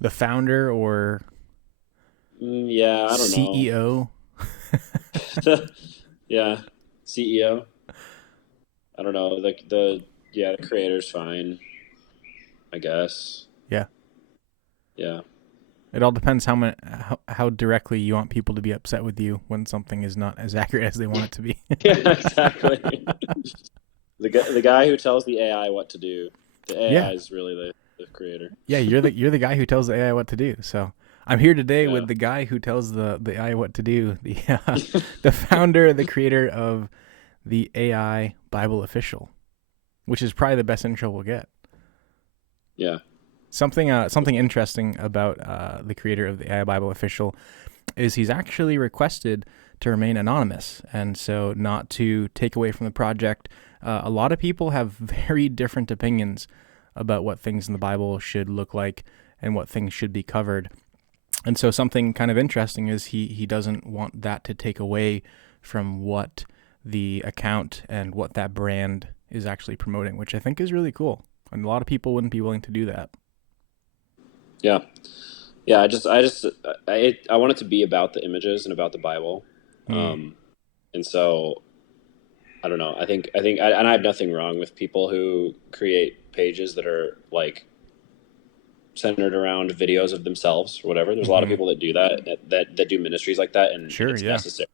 the founder or Yeah, I don't know. CEO. Yeah, CEO. I don't know. The yeah, the creator's fine, I guess. Yeah. Yeah. It all depends how directly you want people to be upset with you when something is not as accurate as they want it to be. Yeah, exactly. The guy who tells the AI what to do. The Yeah. AI is really the creator. Yeah, you're the guy who tells the AI what to do. So I'm here today Yeah. with the guy who tells the AI what to do. The founder, the creator of the AI Bible Official, which is probably the best intro we'll get. Yeah. Something interesting about the creator of the AI Bible Official is he's actually requested to remain anonymous, and so not to take away from the project. A lot of people have very different opinions about what things in the Bible should look like and what things should be covered. And so something kind of interesting is he doesn't want that to take away from what the account and what that brand is actually promoting, which I think is really cool. And a lot of people wouldn't be willing to do that. Yeah. Yeah, I want it to be about the images and about the Bible. Mm. Um and so I don't know. And I have nothing wrong with people who create pages that are like centered around videos of themselves or whatever. There's a lot of Mm-hmm. people that do that do ministries like that, and Sure. it's Yeah. necessary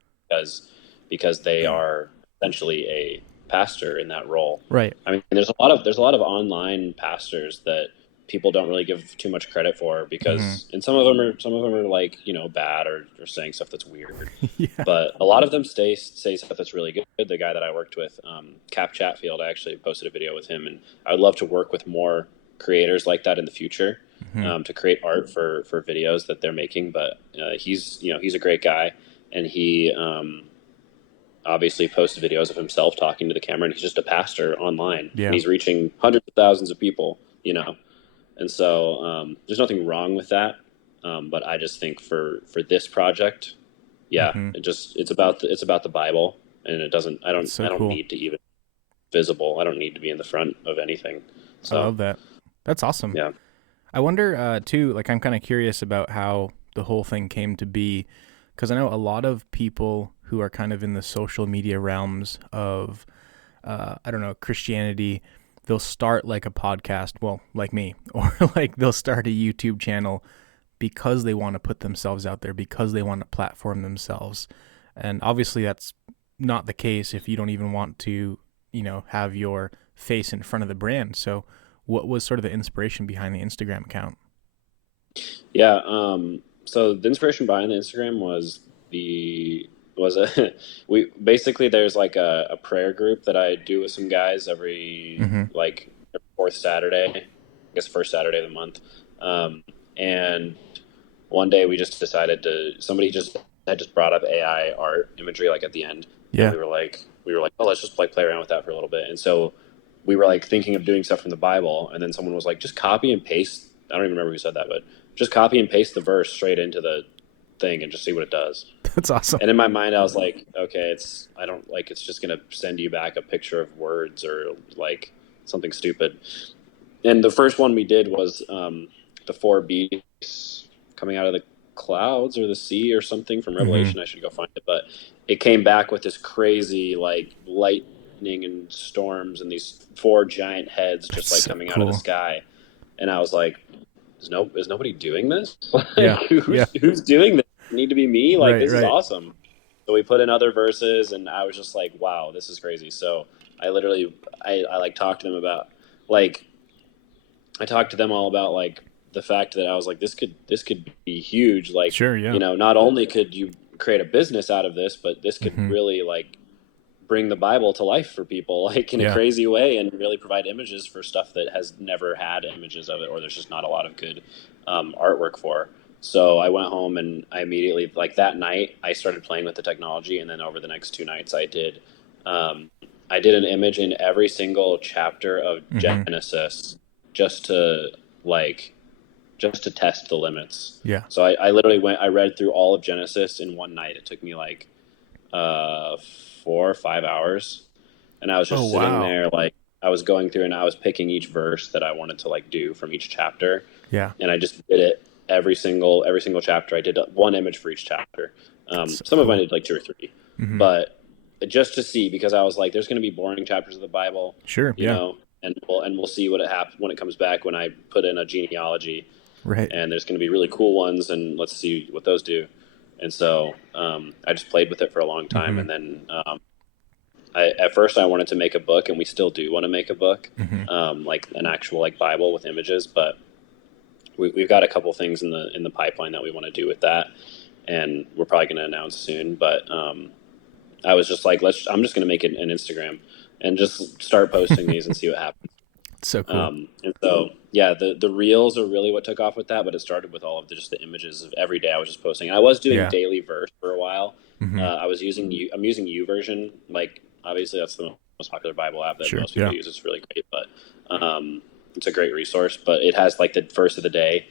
because they are essentially a pastor in that role. Right. I mean, there's a lot of online pastors that people don't really give too much credit for Mm-hmm. because and some of them are like bad or saying stuff that's weird, Yeah. but a lot of them say stuff that's really good. The guy that I worked with, Cap Chatfield, I actually posted a video with him, and I would love to work with more creators like that in the future, Mm-hmm. to create art for videos that they're making. But he's a great guy, and he obviously posts videos of himself talking to the camera, and he's just a pastor online, and Yeah. he's reaching hundreds of thousands of people. And so there's nothing wrong with that. But I just think for this project, yeah, Mm-hmm. it's about the Bible, and it doesn't. I That's don't so I don't cool. need to even visible. I don't need to be in the front of anything. I So love that. That's awesome. yeah. I wonder too. Like, I'm kind of curious about how the whole thing came to be, because I know a lot of people who are kind of in the social media realms of, I don't know, Christianity. They'll start like a podcast, well, like me, or like they'll start a YouTube channel because they want to put themselves out there, because they want to platform themselves. And obviously, that's not the case if you don't even want to, have your face in front of the brand. So, what was sort of the inspiration behind the Instagram account? Yeah. So the inspiration behind the Instagram was a we basically there's like a prayer group that I do with some guys every Mm-hmm. like every fourth Saturday, I guess first Saturday of the month. And one day we just decided to somebody just had just brought up AI art imagery like at the end, and Yeah. we were like, oh, let's just like play around with that for a little bit. And so we were like thinking of doing stuff from the Bible, and then someone was like, just copy and paste. I don't even remember who said that, but just copy and paste the verse straight into the thing and just see what it does. That's awesome. And in my mind, I was like, okay, I don't like, it's just gonna send you back a picture of words or like something stupid. And the first one we did was the four beasts coming out of the clouds or the sea or something from Mm-hmm. Revelation. I should go find it, but it came back with this crazy like lightning and storms and these four giant heads That's just like so coming out of the cool. sky. And I was like, is nobody doing this? Like, Yeah. Yeah. who's doing this? Need to be me? Like, Right. this is Right. awesome. So we put in other verses, and I was just like, wow, this is crazy. So I literally, I like talked to them about, like, I talked to them all about like the fact that I was like, this could be huge. Like, Sure. Yeah. not only could you create a business out of this, but this could Mm-hmm. really like bring the Bible to life for people, like in a Yeah. crazy way, and really provide images for stuff that has never had images of it, or there's just not a lot of good artwork for. So I went home and I immediately, like that night, I started playing with the technology, and then over the next 2 nights, um, I did an image in every single chapter of Mm-hmm. Genesis, just to like just to test the limits. Yeah. So I literally I read through all of Genesis in one night. It took me like uh, 4 or 5 hours, and I was Oh just sitting wow. there like I was going through and I was picking each verse that I wanted to like do from each chapter, Yeah. and I just did it. every single chapter. I did one image for each chapter. That's so Some of them I cool. did like two or three, Hmm. but just to see, because I was like, there's going to be boring chapters of the Bible, Sure. you Yeah. know, and we'll see what it happens when it comes back when I put in a genealogy, Right. and there's going to be really cool ones, and let's see what those do. And so I just played with it for a long time, Hmm. and then at first I wanted to make a book, and we still do want to make a book, Hmm. like an actual like Bible with images, but we've got a couple things in the pipeline that we want to do with that, and we're probably going to announce soon. But I was just like, I'm just going to make it an Instagram and just start posting these and see what happens. So cool. And so, yeah, the reels are really what took off with that, but it started with all of just the images of every day I was just posting. And I was doing Yeah. daily verse for a while. Hmm. I'm using YouVersion. Like, obviously, that's the most popular Bible app that Sure. most Yeah. people use. It's really great, but it's a great resource. But it has like the verse of the day,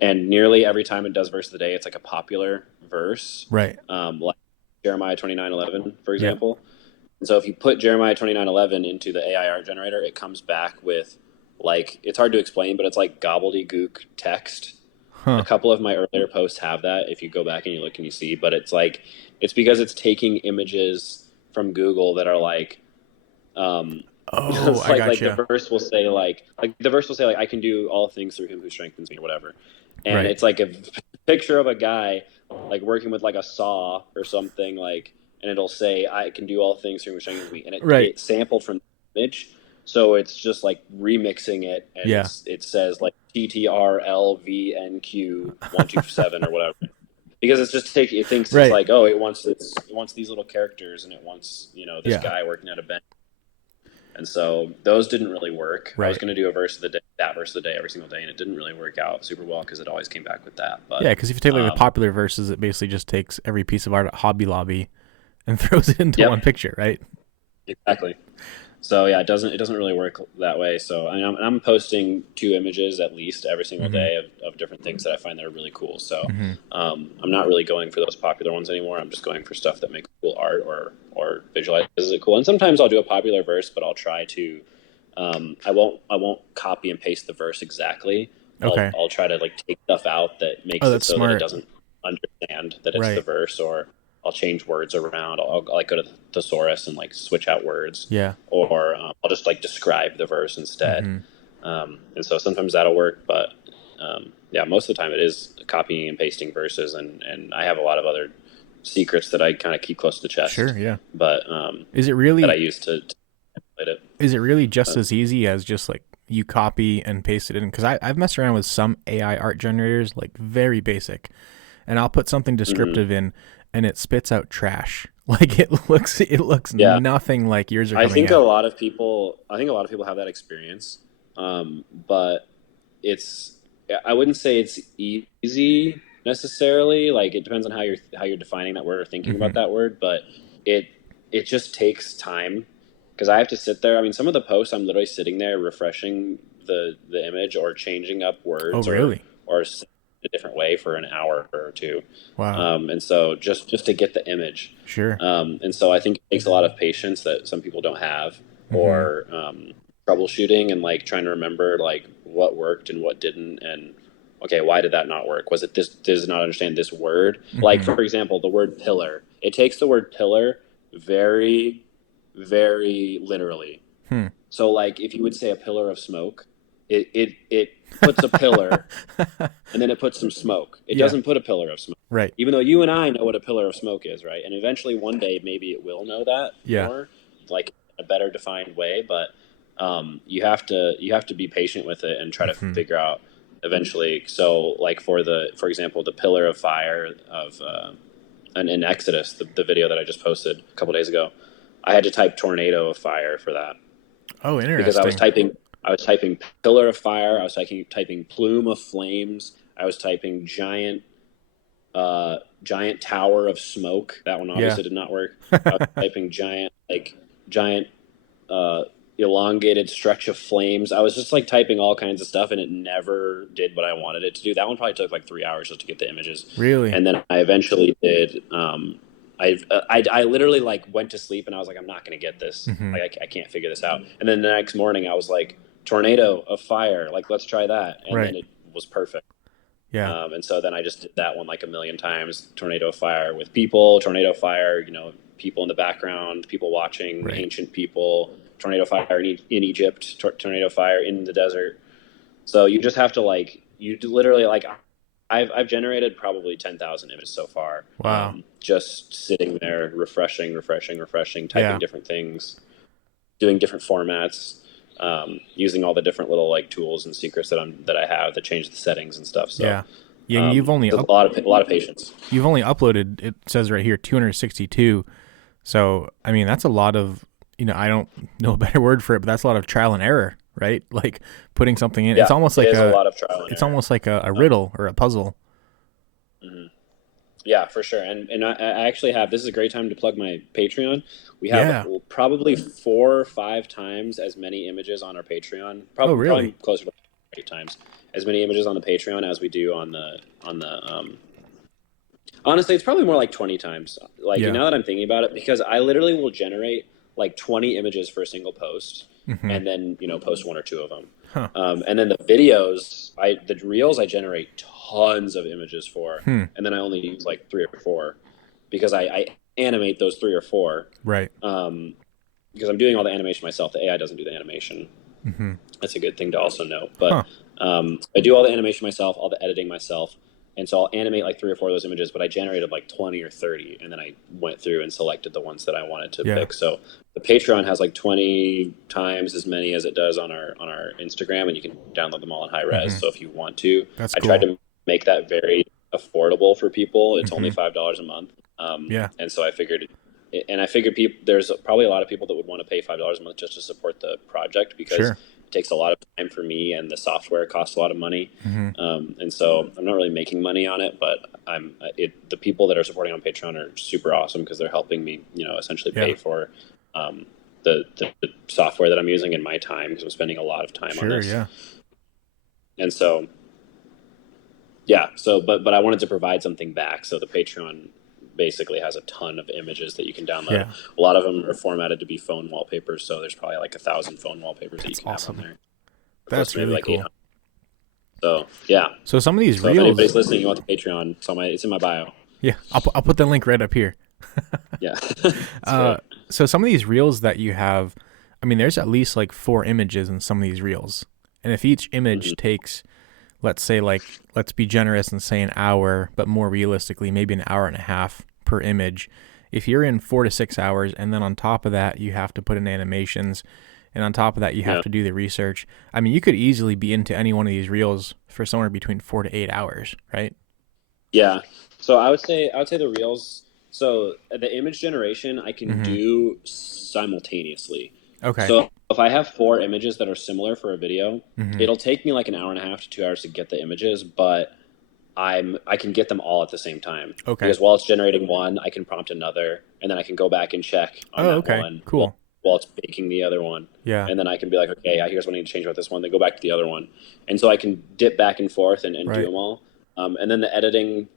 and nearly every time it does verse of the day, it's like a popular verse, Right. like Jeremiah 29:11, for Yeah. example. And so if you put Jeremiah 29:11 into the AI art generator, it comes back with like, it's hard to explain, but it's like gobbledygook text. A Huh. couple of my earlier posts have that if you go back and you look and you see, but it's like, it's because it's taking images from Google that are like, um, Oh, it's I like the gotcha. verse will say like the verse will say like I can do all things through him who strengthens me or whatever, and Right. it's like a picture of a guy like working with like a saw or something like, and it'll say I can do all things through him who strengthens me, and Right. it sampled from the image, so it's just like remixing it, and Yeah. it says like TTRLVNQ127 or whatever. Because it's just it thinks it's Right. like, oh, it wants these little characters, and it wants, this Yeah. guy working at a bench, and so those didn't really work. I was Right. going to do a verse of the day, that verse of the day every single day, and it didn't really work out super well because it always came back with that. But Yeah, because if you take like the um, popular verses, it basically just takes every piece of art at Hobby Lobby and throws it into yep, one picture, right? exactly. So yeah, it doesn't really work that way. So I'm posting two images at least every single Hmm. day of different things that I find that are really cool. So Hmm. I'm not really going for those popular ones anymore. I'm just going for stuff that makes cool art or visualizes it cool. And sometimes I'll do a popular verse, but I'll try to I won't copy and paste the verse exactly. Okay. I'll try to like take stuff out that Oh, makes it that's so that it smart. doesn't understand that it's the Right. verse, or I'll change words around. I'll like go to the thesaurus and like switch out words, Yeah. or I'll just like describe the verse instead. Hmm. And so sometimes that'll work, but yeah, most of the time it is copying and pasting verses, and I have a lot of other secrets that I kind of keep close to the chest, Sure. Yeah. but Is it that I really? use to manipulate it. Is it really just But, as easy as just like you copy and paste it in? Because I've messed around with some AI art generators, like very basic, and I'll put something mhm. descriptive in, and it spits out trash. Like it looks Yeah, nothing like yours are I coming think a out. lot of people, have that experience, but it's, I wouldn't say it's easy necessarily. Like it depends on how you're defining that word or thinking Hmm. about that word, but it it just takes time because I have to sit there. I mean, some of the posts I'm literally sitting there refreshing the image or changing up Oh, words really? or saying it a different way for an hour or two, Wow. and so just to get the image. Sure. And so I think it takes a lot of patience that some people don't have, Hmm. or troubleshooting and like trying to remember like what worked and what didn't, and okay, why did that not work? Was it this? Does it not understand this word? Like Hmm. for example, the word pillar. It takes the word pillar very, very literally. Hmm. So like if you would say a pillar of smoke, it puts a pillar and then it puts some smoke. It Yeah. doesn't put a pillar of smoke. Right. Even though you and I know what a pillar of smoke is, right? And eventually one day maybe it will know that Yeah. more, like in a better defined way. But you have to be patient with it and try to Hmm. figure out eventually. So like for example, the pillar of fire of and in Exodus, the video that I just posted a couple days ago, I had to type tornado of fire for that Oh, because interesting. I was typing pillar of fire, I was typing plume of flames, I was typing giant tower of smoke. That one Yeah. obviously did not work. I was typing giant uh, elongated stretch of flames. I was just like typing all kinds of stuff, and it never did what I wanted it to do. That one probably took like 3 hours just to get the images, Really? and then I eventually did. I literally like went to sleep, and I was like, I'm not gonna get this. Hmm. Like I can't figure this out. And then the next morning, I was like, tornado of fire. Like let's try that, and then Right. it was perfect. Yeah. And so then I just did that one like a million times. Tornado fire with people, tornado fire, people in the background, people watching, Right. ancient people, tornado fire in Egypt, tornado fire in the desert. So you just have to you literally I've generated probably 10,000 images so far. Wow. Just sitting there, refreshing, typing Yeah. different things, doing different formats, using all the different little tools and secrets that I have that change the settings and stuff. So Yeah. Yeah. And it's a lot of patience. you've only uploaded, it says right here, 262. So, I mean, that's a lot of, I don't know a better word for it, but that's a lot of trial and error, right? Like putting something in. Yeah, It's almost it like is a lot of trial and it's error. almost like a riddle or a puzzle. Mhm. Yeah, for sure. And I actually have, this is a great time to plug my Patreon. We have Yeah. probably 4 or 5 times as many images on our Patreon. Oh, Probably really? closer to 8 times as many images on the Patreon as we do on the honestly, it's probably more like 20 times. Yeah. Now that I'm thinking about it, because I literally will generate like 20 images for a single post, Mm-hmm. and then post one or two of them. Huh. And then the videos, the reels, I generate tons of images for, Hmm. and then I only use like 3 or 4 because I animate those 3 or 4. Right. Because I'm doing all the animation myself. The AI doesn't do the animation. Mm-hmm. That's a good thing to also note. Huh. But I do all the animation myself, all the editing myself. And so I'll animate like 3 or 4 of those images, but I generated like 20 or 30, and then I went through and selected the ones that I wanted to Yeah. pick. So the Patreon has like 20 times as many as it does on our Instagram, and you can download them all in high res. Mm-hmm. So if you want to, That's I cool. tried to make that very affordable for people. It's Mm-hmm. only $5 a month. Yeah. And so I figured there's probably a lot of people that would want to pay $5 a month just to support the project, because Sure. it takes a lot of time for me, and the software costs a lot of money. Mm-hmm. And so I'm not really making money on it, but the people that are supporting on Patreon are super awesome because they're helping me, essentially pay Yeah. for the software that I'm using and my time, because I'm spending a lot of time on Sure. this. Yeah. And so, yeah. So, but I wanted to provide something back. So the Patreon basically has a ton of images that you can download. Yeah. A lot of them are formatted to be phone wallpapers. So there's probably like 1,000 phone wallpapers that you That's can awesome. have on there. That's Maybe really like cool. 800. So yeah. So some of these So if reels. anybody's listening, you want the Patreon, it's in my bio. Yeah. I'll put the link right up here. Yeah. So some of these reels that you have, I mean, there's at least like 4 images in some of these reels. And if each image Mm-hmm. takes, let's say, let's be generous and say an hour, but more realistically, maybe an hour and a half per image. If you're in 4 to 6 hours, and then on top of that, you have to put in animations, and on top of that, you have to do the research. I mean, you could easily be into any one of these reels for somewhere between 4 to 8 hours, right? Yeah. So I would say the reels. So the image generation I can do simultaneously. Okay. So if I have 4 images that are similar for a video, Mhm. it'll take me like an hour and a half to 2 hours to get the images, but I can get them all at the same time. Okay. Because while it's generating one, I can prompt another, and then I can go back and check on that okay. one. Cool. While it's making the other one. Yeah. And then I can be like, okay, here's what I need to change about this one. Then go back to the other one. And so I can dip back and forth and Right. do them all. And then the editing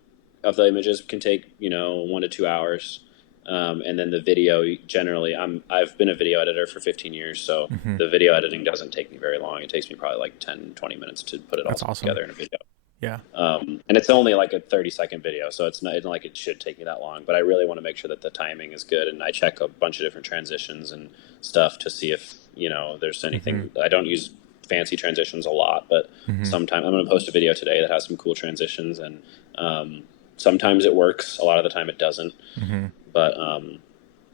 of the images can take, 1 to 2 hours. And then the video, generally, I've been a video editor for 15 years, so Mhm. the video editing doesn't take me very long. It takes me probably like 10, 20 minutes to put it That's all awesome. together in a video. Yeah. And it's only like a 30-second video, so it's not like it should take me that long. But I really want to make sure that the timing is good, and I check a bunch of different transitions and stuff to see if there's anything. I don't use fancy transitions a lot, but sometimes I'm going to post a video today that has some cool transitions, and sometimes it works. A lot of the time it doesn't. But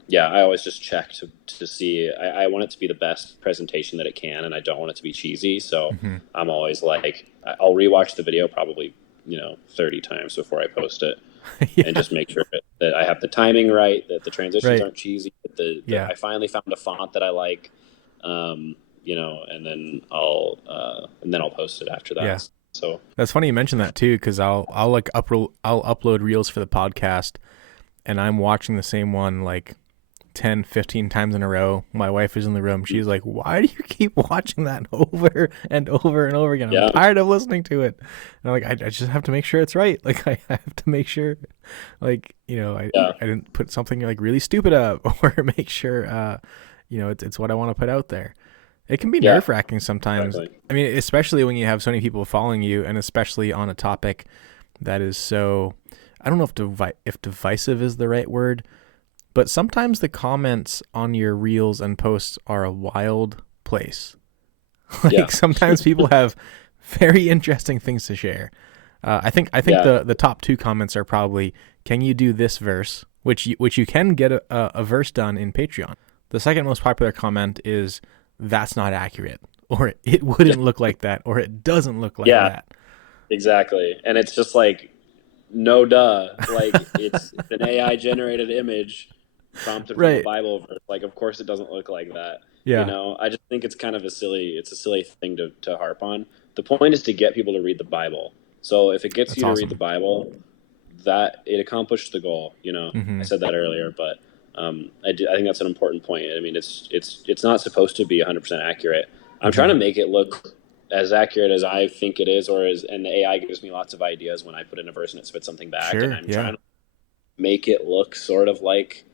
yeah, I always just check to see. I want it to be the best presentation that it can, and I don't want it to be cheesy. So I'm always like, I'll rewatch the video probably 30 times before I post it, Yeah. and just make sure that I have the timing right, that the transitions Right. aren't cheesy, that Yeah. I finally found a font that I like, and then I'll post it after that. Yeah. So That's funny you mentioned that too, because I'll upload reels for the podcast, and I'm watching the same one like 10, 15 times in a row. My wife is in the room. She's like, "Why do you keep watching that over and over and over again? I'm Yeah. tired of listening to it." And I'm like, I just have to make sure it's right. Like I have to make sure, like I didn't put something like really stupid up, or make sure it's what I want to put out there. It can be Yeah, nerve wracking sometimes. exactly. I mean, especially when you have so many people following you, and especially on a topic that is so, I don't know if divisive is the right word, but sometimes the comments on your reels and posts are a wild place. Yeah, Like sometimes people have very interesting things to share. I think yeah, the top two comments are probably, "Can you do this verse?" Which you can get a verse done in Patreon. The second most popular comment is, "That's not accurate," or "It wouldn't look like that," or "It doesn't look like yeah, that." exactly. And it's just like, no, duh. Like it's an AI generated image prompted from a Right. Bible verse. Like, of course, it doesn't look like that. You Yeah. know, I just think it's kind of it's a silly thing to harp on. The point is to get people to read the Bible. So if it gets That's you to read the awesome. Bible, that it accomplished the goal. You know, I Mm-hmm. said that earlier, but I think that's an important point. I mean, it's not supposed to be 100% accurate. I'm trying Mm-hmm. to make it look as accurate as I think it is, and the AI gives me lots of ideas when I put in a verse and it spits something back, and Sure. I'm Yeah. trying to make it look sort of like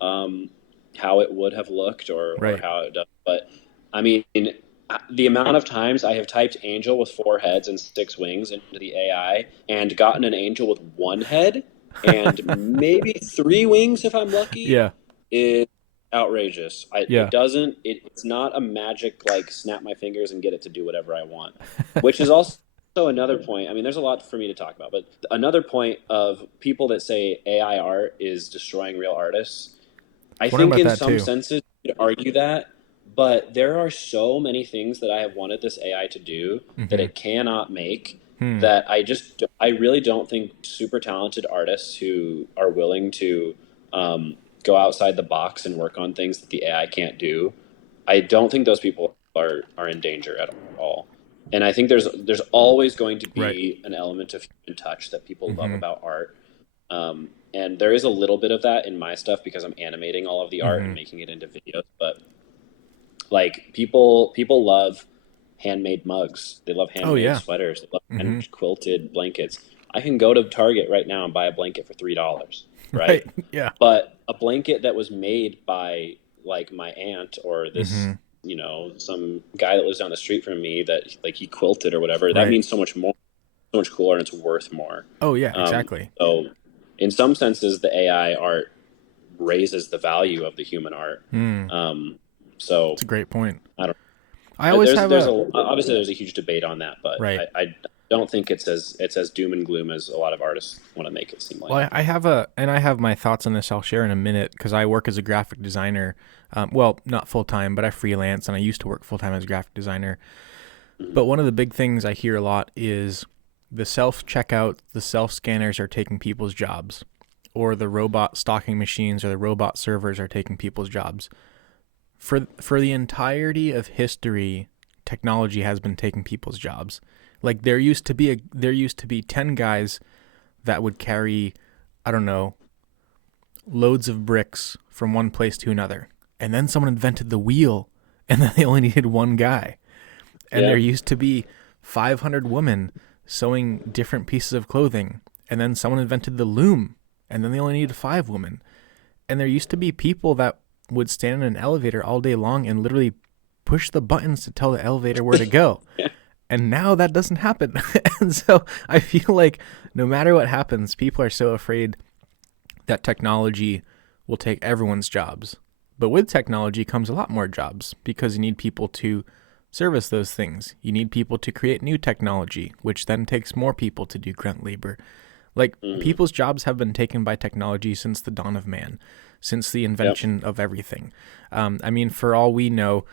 um, how it would have looked or Right. how it does. But I mean, the amount of times I have typed angel with 4 heads and 6 wings into the AI and gotten an angel with 1 head and maybe 3 wings if I'm lucky Yeah. is outrageous. Yeah. It's not a magic like snap my fingers and get it to do whatever I want, which is also another point. I mean, there's a lot for me to talk about, but another point of people that say AI art is destroying real artists. I Wondering think about in that some too. senses you could argue that, but there are so many things that I have wanted this AI to do that Mm-hmm. it cannot make Hmm. that I really don't think super talented artists who are willing to go outside the box and work on things that the AI can't do. I don't think those people are in danger at all. And I think there's always going to Right. be an element of human touch that people love Mm-hmm. about art. And there is a little bit of that in my stuff because I'm animating all of the art and Mm-hmm. making it into videos. But like people love handmade mugs. They love Oh handmade yeah. sweaters. They love Mm-hmm. hand quilted blankets. I can go to Target right now and buy a blanket for $3, Right. right? Yeah. But a blanket that was made by like my aunt or Mm-hmm. this, some guy that lives down the street from me that like he quilted or whatever, that Right. means so much more, so much cooler, and it's worth more. Oh yeah. Um, Exactly. so, in some senses, the AI art raises the value of the human art. Hmm. Um, so It's a great point. I don't. I always have There's a a obviously there's a huge debate on that, but right. I don't think it's as doom and gloom as a lot of artists want to make it seem like. Well, I have my thoughts on this. I'll share in a minute because I work as a graphic designer. Well, not full time, but I freelance, and I used to work full time as a graphic designer. Mhm. But one of the big things I hear a lot is the self checkout, the self scanners are taking people's jobs, or the robot stocking machines or the robot servers are taking people's jobs. For the entirety of history, technology has been taking people's jobs. Like there used to be 10 guys that would carry, I don't know, loads of bricks from one place to another. And then someone invented the wheel, and then they only needed one guy. And there Yeah, used to be 500 women sewing different pieces of clothing, and then someone invented the loom, and then they only needed 5 women. And there used to be people that would stand in an elevator all day long and literally push the buttons to tell the elevator where to go. And now that doesn't happen. And so I feel like no matter what happens, people are so afraid that technology will take everyone's jobs. But with technology comes a lot more jobs because you need people to service those things. You need people to create new technology, which then takes more people to do grunt labor. Like hmm, people's jobs have been taken by technology since the dawn of man, since the yep, invention of everything. I mean, for all we know,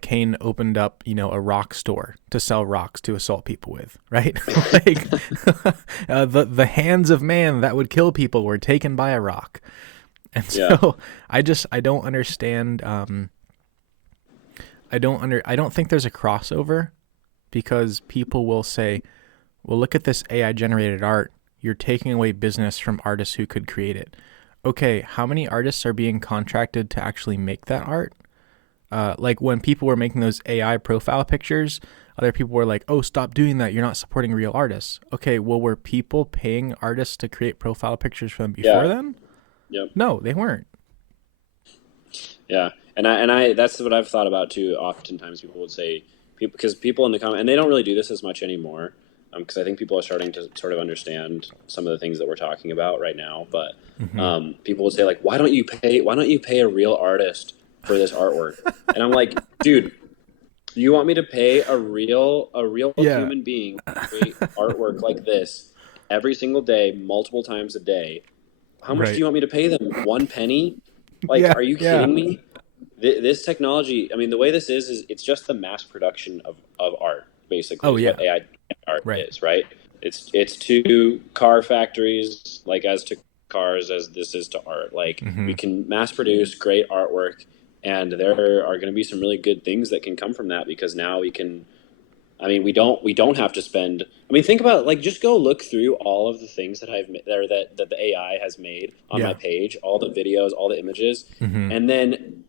Cain opened up, a rock store to sell rocks to assault people with, right? Like the hands of man that would kill people were taken by a rock, and yeah, so I don't understand. I don't think there's a crossover because people will say, well, look at this AI generated art. You're taking away business from artists who could create it. Okay, how many artists are being contracted to actually make that art? Like when people were making those AI profile pictures, other people were like, oh, stop doing that. You're not supporting real artists. Okay, well, were people paying artists to create profile pictures for them before yeah, then? yep, No, they weren't. yeah. And I that's what I've thought about too. Oftentimes, people would say people because people in the comment and they don't really do this as much anymore. Because I think people are starting to sort of understand some of the things that we're talking about right now. But Hmm. people would say like, Why don't you pay a real artist for this artwork?" And I'm like, dude, you want me to pay a real Yeah. human being to create artwork like this every single day, multiple times a day? How much do Right. you want me to pay them? One penny? Like, Yeah. are you Yeah. kidding me? This technology, I mean, the way this is it's just the mass production of art, basically, Oh is what yeah. AI art Right. is, right? It's to car factories, like as to cars as this is to art. Like, we Hmm. can mass produce great artwork, and there are going to be some really good things that can come from that because now we can. I mean, we don't have to spend. I mean, think about like just go look through all of the things that I've there that the AI has made on my Yeah. page, all the videos, all the images, Hmm. and then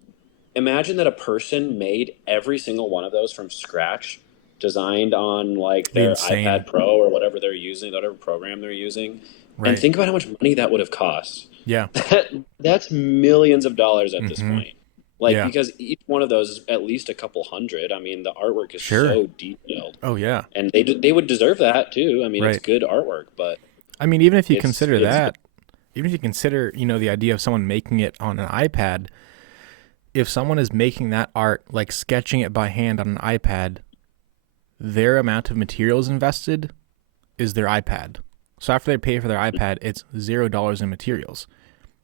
imagine that a person made every single one of those from scratch, designed on like Be their insane. iPad Pro or whatever they're using, whatever program they're using, and Right. think about how much money that would have cost. Yeah. That's millions of dollars at this Hmm. point. Like, Yeah. because each one of those is at least a couple hundred. I mean, the artwork is Sure. so detailed, Oh yeah. and they would deserve that too. I mean, it's Right. good artwork, but I mean, even if you it's consider it's that, even if you consider, the idea of someone making it on an iPad, if someone is making that art, like sketching it by hand on an iPad, their amount of materials invested is their iPad. So after they pay for their iPad, it's $0 in materials.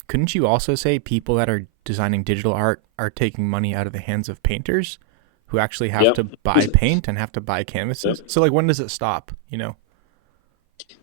Couldn't you also say people that are designing digital art are taking money out of the hands of painters who actually have yep. to buy paint and have to buy canvases? Yep. So like when does it stop,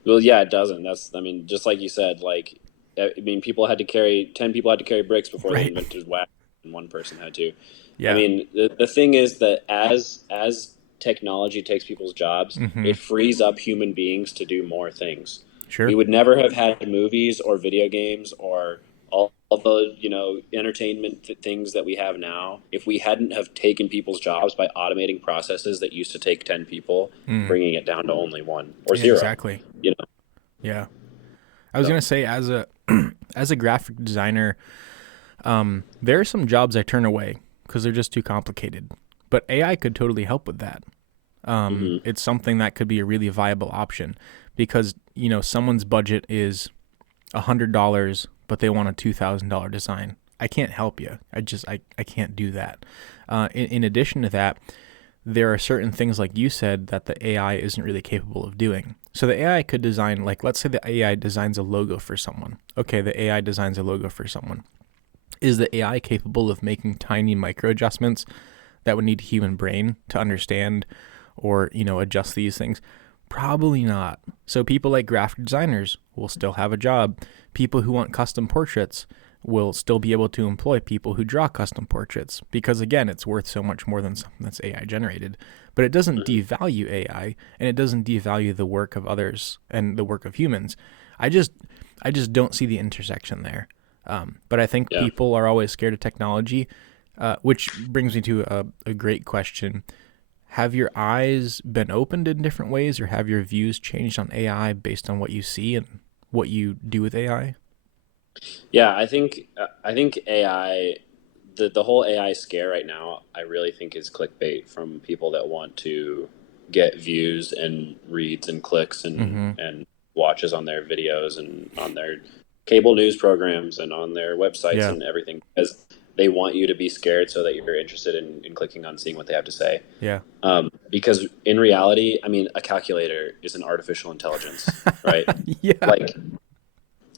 Well, yeah, it doesn't. I mean, just like you said, like, I mean, 10 people had to carry bricks before they Right. invented wax, and one person had to. I Yeah. mean, the thing is that as technology takes people's jobs, Mhm. it frees up human beings to do more things. We Sure. would never have had movies or video games or all the entertainment things that we have now if we hadn't have taken people's jobs by automating processes that used to take 10 people, Mm. bringing it down to only one or Yeah, zero. exactly. You know, Yeah. I was so going to say as a as a graphic designer, there are some jobs I turn away because they're just too complicated. But AI could totally help with that. hmm It's something that could be a really viable option because someone's budget is $100, but they want a $2,000 design. I can't help you. I can't do that. In addition to that, there are certain things like you said that the AI isn't really capable of doing. So the AI could design, like, let's say the AI designs a logo for someone. Okay, the AI designs a logo for someone. Is the AI capable of making tiny micro adjustments that would need a human brain to understand or, adjust these things? Probably not. So people like graphic designers will still have a job. People who want custom portraits will still be able to employ people who draw custom portraits because again, it's worth so much more than something that's AI generated. But it doesn't devalue AI and it doesn't devalue the work of others and the work of humans. I just I just don't see the intersection there. But I think yeah. people are always scared of technology, which brings me to a great question. Have your eyes been opened in different ways, or have your views changed on AI based on what you see and what you do with AI? Yeah, I think AI, the whole AI scare right now, I really think is clickbait from people that want to get views and reads and clicks Mm-hmm. and watches on their videos and on their cable news programs and on their websites Yeah. and everything because they want you to be scared so that you're interested in clicking on seeing what they have to say. Yeah. Because in reality, I mean, a calculator is an artificial intelligence, right? Yeah. Like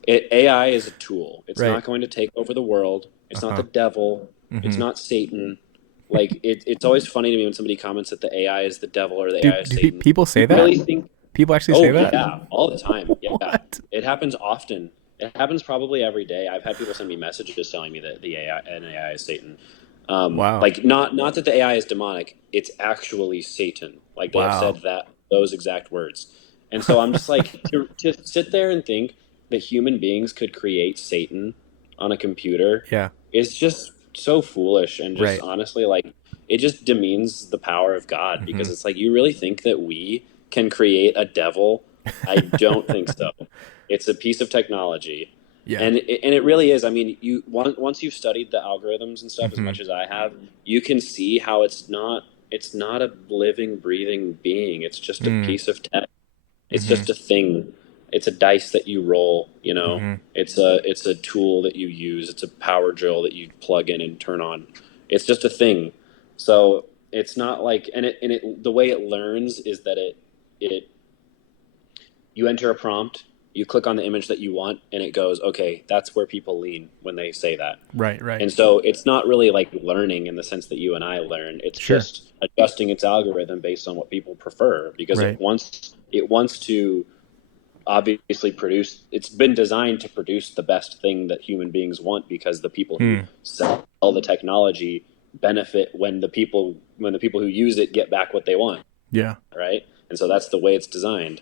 AI is a tool. It's Right. not going to take over the world. Uh It's not the huh. devil. It's Mm-hmm. not Satan. Like it's always funny to me when somebody comments that the AI is the devil or the Do AI is do Satan. people You say that? really think? People actually say Oh that? yeah, all the time. Yeah, What? it happens often. It happens probably every day. I've had people send me messages telling me that the AI is Satan. Wow. Like not that the AI is demonic. It's actually Satan. Like they have Wow. said those exact words. And so I'm just like to sit there and think that human beings could create Satan on a computer Yeah. is just so foolish and just Right. honestly like it just demeans the power of God Mm-hmm. because it's like you really think that we can create a devil? I don't think so. It's a piece of technology. Yeah. And it really is. I mean, once you've studied the algorithms and stuff as Mm-hmm. much as I have, you can see how it's not a living, breathing being. It's just a Mm. piece of tech. It's Mm-hmm. just a thing. It's a dice that you roll. Mm-hmm. It's a tool that you use. It's a power drill that you plug in and turn on. It's just a thing. So it's not like, and it the way it learns is that it you enter a prompt, you click on the image that you want, and it goes, okay, that's where people lean when they say that. Right. Right. And so it's not really like learning in the sense that you and I learn. It's Sure. just adjusting its algorithm based on what people prefer, because it Right. wants to obviously produce. It's been designed to produce the best thing that human beings want, because the people who Hmm. sell the technology benefit when the people who use it get back what they want, Yeah. right? And so that's the way it's designed.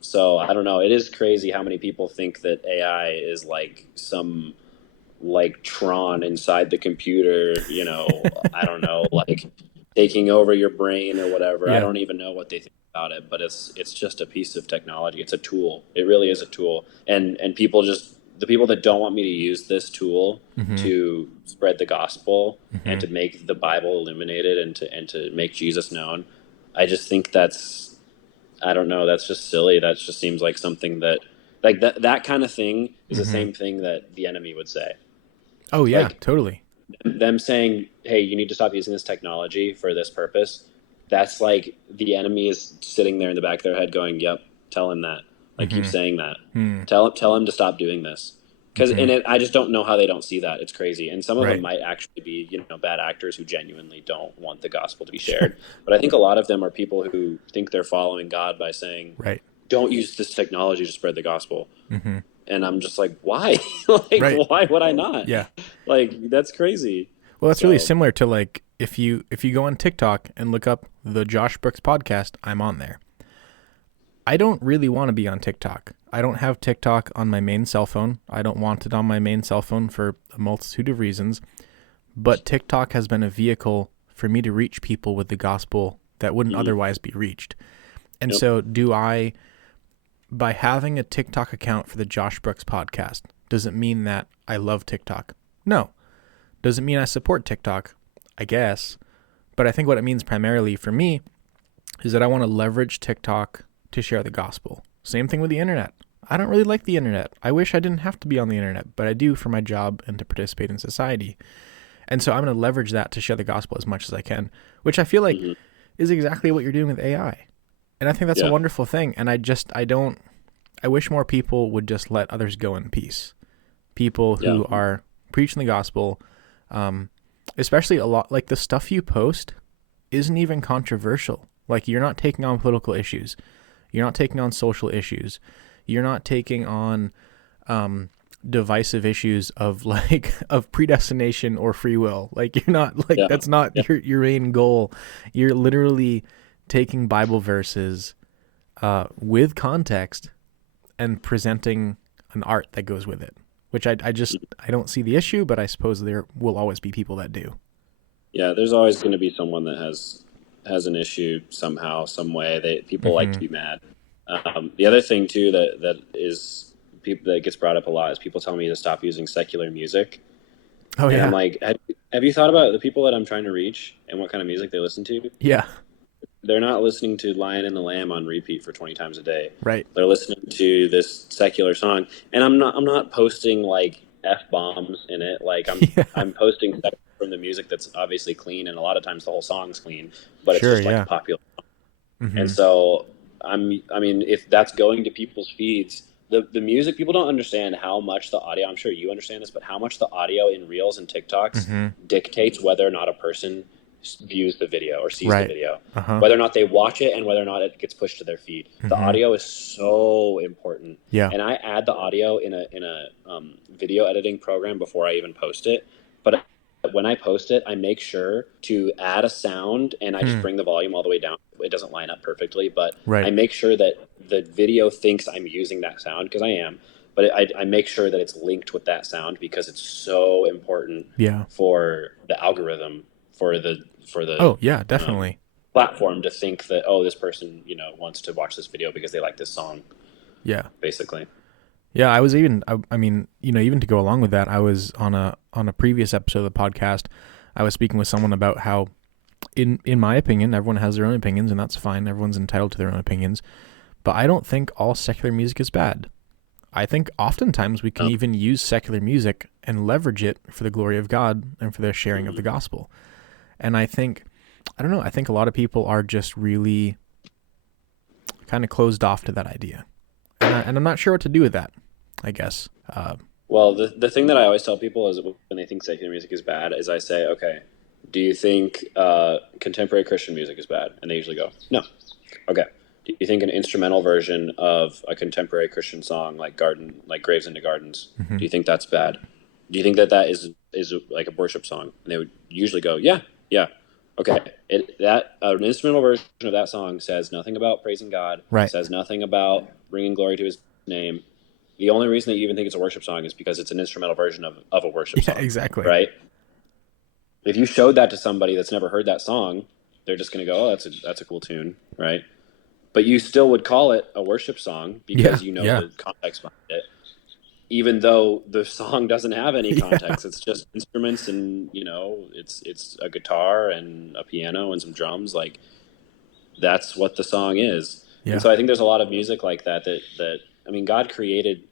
So I don't know. It is crazy how many people think that AI is like some like Tron inside the computer. I don't know, like taking over your brain or whatever. I Yeah. don't even know what they think about it, but it's just a piece of technology. It's a tool. It really is a tool. And people just the people that don't want me to use this tool Mm-hmm. to spread the gospel and Mm-hmm. to make the Bible illuminated and to make Jesus known, I just think that's I don't know. That's just silly. That just seems like something that, like that kind of thing is the Mm-hmm. same thing that the enemy would say. Oh yeah, Like totally. them saying, "Hey, you need to stop using this technology for this purpose." That's like the enemy is sitting there in the back of their head, going, "Yep, tell him that. Like, keep Mm-hmm. saying that. Hmm. Tell him to stop doing this." Because Mm-hmm. I just don't know how they don't see that. It's crazy, and some of them Right. might actually be bad actors who genuinely don't want the gospel to be Sure. shared. But I think a lot of them are people who think they're following God by saying, Right. don't use this technology to spread the gospel. Mm-hmm. And I'm just like, why? Like, Right. why would I not? Yeah. Like, that's crazy. Well, that's really So, similar to like if you go on TikTok and look up the Josh Brooks podcast, I'm on there. I don't really want to be on TikTok. I don't have TikTok on my main cell phone. I don't want it on my main cell phone for a multitude of reasons. But TikTok has been a vehicle for me to reach people with the gospel that wouldn't mhm. otherwise be reached. And Yep. so, by having a TikTok account for the Josh Brooks podcast, does it mean that I love TikTok? No. Does it mean I support TikTok? I guess. But I think what it means primarily for me is that I want to leverage TikTok to share the gospel. Same thing with the internet. I don't really like the internet. I wish I didn't have to be on the internet, but I do for my job and to participate in society. And so I'm going to leverage that to share the gospel as much as I can, which I feel like hmm is exactly what you're doing with AI. And I think that's a Yeah. wonderful thing. And I wish more people would just let others go in peace. People Yeah. who are preaching the gospel, um, especially a lot like the stuff you post isn't even controversial. Like you're not taking on political issues. You're not taking on social issues. You're not taking on divisive issues of like of predestination or free will. Like you're not like Yeah. that's not Yeah. your main goal. You're literally taking Bible verses with context and presenting an art that goes with it. Which I don't see the issue, but I suppose there will always be people that do. Yeah. There's always going to be someone that has an issue somehow, some way. People like Mm-hmm. to be mad. The other thing too that is people that gets brought up a lot is people telling me to stop using secular music, Oh and I'm yeah, like, have you thought about the people that I'm trying to reach and what kind of music they listen to? yeah, They're not listening to Lion and the Lamb on repeat for 20 times a day. right, They're listening to this secular song, and I'm not posting like f bombs in it. Like yeah, I'm posting stuff from the music that's obviously clean, and a lot of times the whole song's clean, but it's sure, just like a yeah, popular. And mm-hmm. so I mean, if that's going to people's feeds, the music, people don't understand how much the audio. I'm sure you understand this, but how much the audio in Reels and TikToks Mm-hmm. dictates whether or not a person views the video or sees the Right, video, uh huh, whether or not they watch it, and whether or not it gets pushed to their feed. The mm-hmm. audio is so important, Yeah, and I add the audio in a video editing program before I even post it. But when I post it, I make sure to add a sound, and I just hmm. bring the volume all the way down. It doesn't line up perfectly, but I Right, make sure that the video thinks I'm using that sound, because I am. But I make sure that it's linked with that sound, because it's so important yeah, for the algorithm, for the oh yeah, um, definitely, platform to think that, oh, this person wants to watch this video because they like this song, yeah. basically. Yeah, I was even I mean, even to go along with that, I was on a previous episode of the podcast, I was speaking with someone about how in my opinion, everyone has their own opinions and that's fine. Everyone's entitled to their own opinions, but I don't think all secular music is bad. I think oftentimes we can No. even use secular music and leverage it for the glory of God and for the sharing of the gospel. And I don't know, I think a lot of people are just really kind of closed off to that idea. And I'm not sure what to do with that, I guess. Well, the thing that I always tell people is when they think secular music is bad, is I say, okay, do you think contemporary Christian music is bad? And they usually go, no. Okay. Do you think an instrumental version of a contemporary Christian song like Graves into Gardens, Mhm. do you think that's bad? Do you think that is like a worship song? And they would usually go, yeah, yeah. Okay. An instrumental version of that song says nothing about praising God, Right. says nothing about bringing glory to his name. The only reason that you even think it's a worship song is because it's an instrumental version of a worship Yeah, song, exactly. right? If you showed that to somebody that's never heard that song, they're just going to go, "Oh, that's a cool tune," right? But you still would call it a worship song because you know Yeah. the context behind it, even though the song doesn't have any Yeah. context. It's just instruments and it's a guitar and a piano and some drums. Like that's what the song is. Yeah. And so I think there's a lot of music like that I mean, God created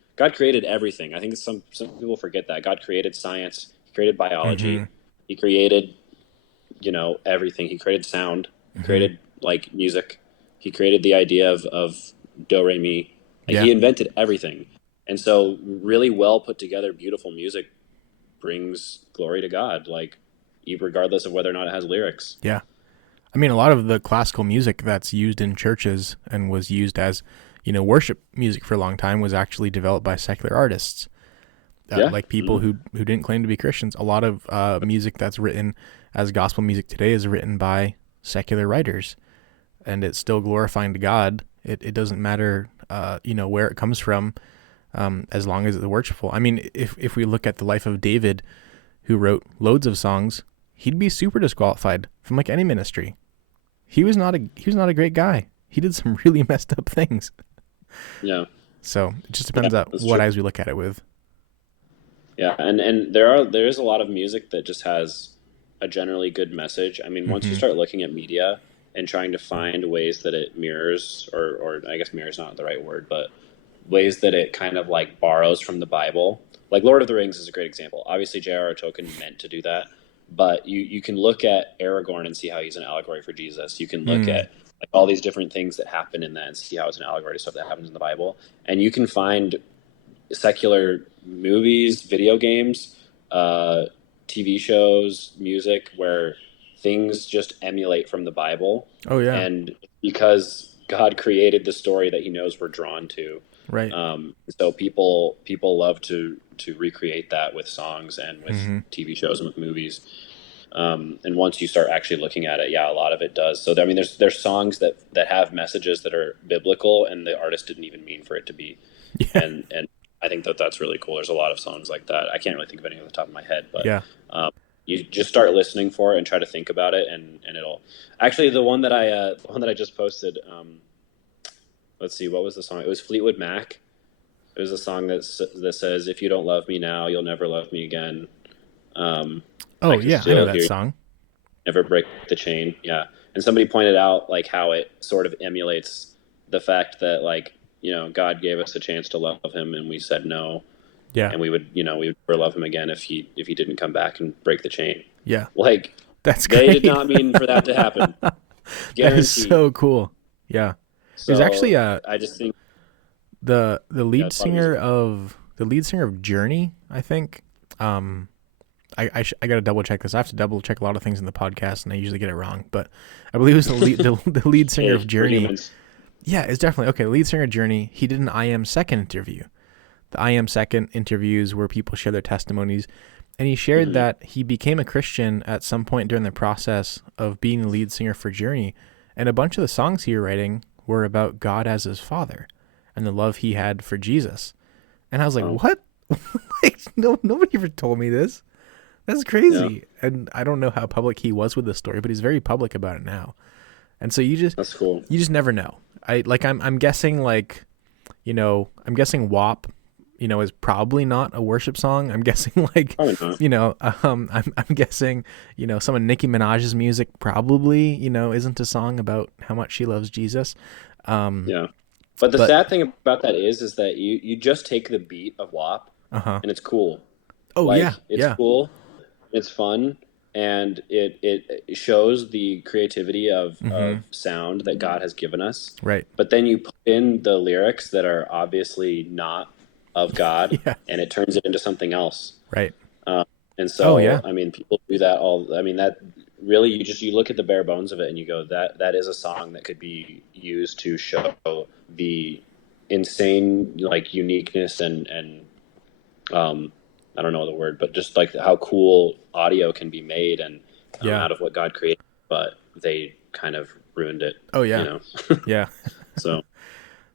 everything. I think some people forget that God created science, He created biology, Mhm. He created everything. He created sound, He Mhm. created like music, He created the idea of do re mi. Like, Yeah. He invented everything, and so really well put together, beautiful music brings glory to God. Like regardless of whether or not it has lyrics. Yeah. I mean, a lot of the classical music that's used in churches and was used as, worship music for a long time was actually developed by secular artists, Yeah. like people Mhm. who didn't claim to be Christians. A lot of music that's written as gospel music today is written by secular writers, and it's still glorifying to God. It doesn't matter, where it comes from, as long as it's worshipful. I mean, if we look at the life of David, who wrote loads of songs, he'd be super disqualified from like any ministry. He was not a great guy. He did some really messed up things. Yeah. So it just Yeah, depends on that's what true. eyes we look at it with. Yeah, and there is a lot of music that just has a generally good message. I mean, once you Hmm. start looking at media and trying to find ways that it mirrors, or I guess mirror is not the right word, but ways that it kind of like borrows from the Bible. Like Lord of the Rings is a great example. Obviously, J.R.R. Tolkien meant to do that, but you can look at Aragorn and see how he's an allegory for Jesus. You can look Mm. at like all these different things that happen in that and see how it's an allegory to stuff that happens in the Bible. And you can find secular movies, video games, uh, TV shows, music where things just emulate from the Bible. Oh yeah, And because God created the story that He knows we're drawn to, right. so people love to recreate that with songs and with Hmm. TV shows and with movies. And once you start actually looking at it, yeah, a lot of it does. So I mean, there's songs that have messages that are biblical, and the artist didn't even mean for it to be. Yeah, And I think that's really cool. There's a lot of songs like that. I can't really think of any off the top of my head, but yeah. um, you just start listening for it and try to think about it, and it'll actually the one that I just posted. Let's see, what was the song? It was Fleetwood Mac. It was a song that says, "If you don't love me now, you'll never love me again. I Oh can yeah, I know still that hear you, song. never break the chain." Yeah, and somebody pointed out like how it sort of emulates the fact that God gave us a chance to love Him, and we said no, Yeah, and we would never love Him again if He didn't come back and break the chain. yeah. Like That's they did great. not mean for that to happen, That is guaranteed. so cool. Yeah. There's actually So I just think, the yeah, lead it's a lot of music. singer of Journey, I think. Um, I got to double check this. I have to double check a lot of things in the podcast, and I usually get it wrong. But I believe it was the lead singer Hey, of we're Journey. humans. Yeah, it's definitely okay. The lead singer of Journey. He did an I Am Second interview. The I Am Second interviews where people share their testimonies, and he shared Hmm. that he became a Christian at some point during the process of being the lead singer for Journey, and a bunch of the songs he was writing were about God as his father and the love he had for Jesus. And I was like, Wow. what? Like, no, nobody ever told me this. That's Yeah, crazy. And I don't know how public he was with the story, but he's very public about it now. And so that's cool. you just never know. I'm guessing I'm guessing WAP is probably not a worship song. I'm guessing like, Probably not. I'm guessing, some of Nicki Minaj's music probably, isn't a song about how much she loves Jesus. Yeah. But the But sad thing about that is that you just take the beat of WAP uh-huh. and it's cool. Oh yeah, Like it's yeah. cool, it's fun, and it shows the creativity Mm-hmm. of sound that God has given us. Right. But then you put in the lyrics that are obviously not of God, Yeah. and it turns it into something else. Right. Um, and Oh so, yeah. I mean, people do that all. I mean, that really you look at the bare bones of it, and you go that is a song that could be used to show the insane like uniqueness and um, I don't know the word, but just like how cool audio can be made and Yeah. out of what God created, but they kind of ruined it, Oh you yeah. know. Yeah. So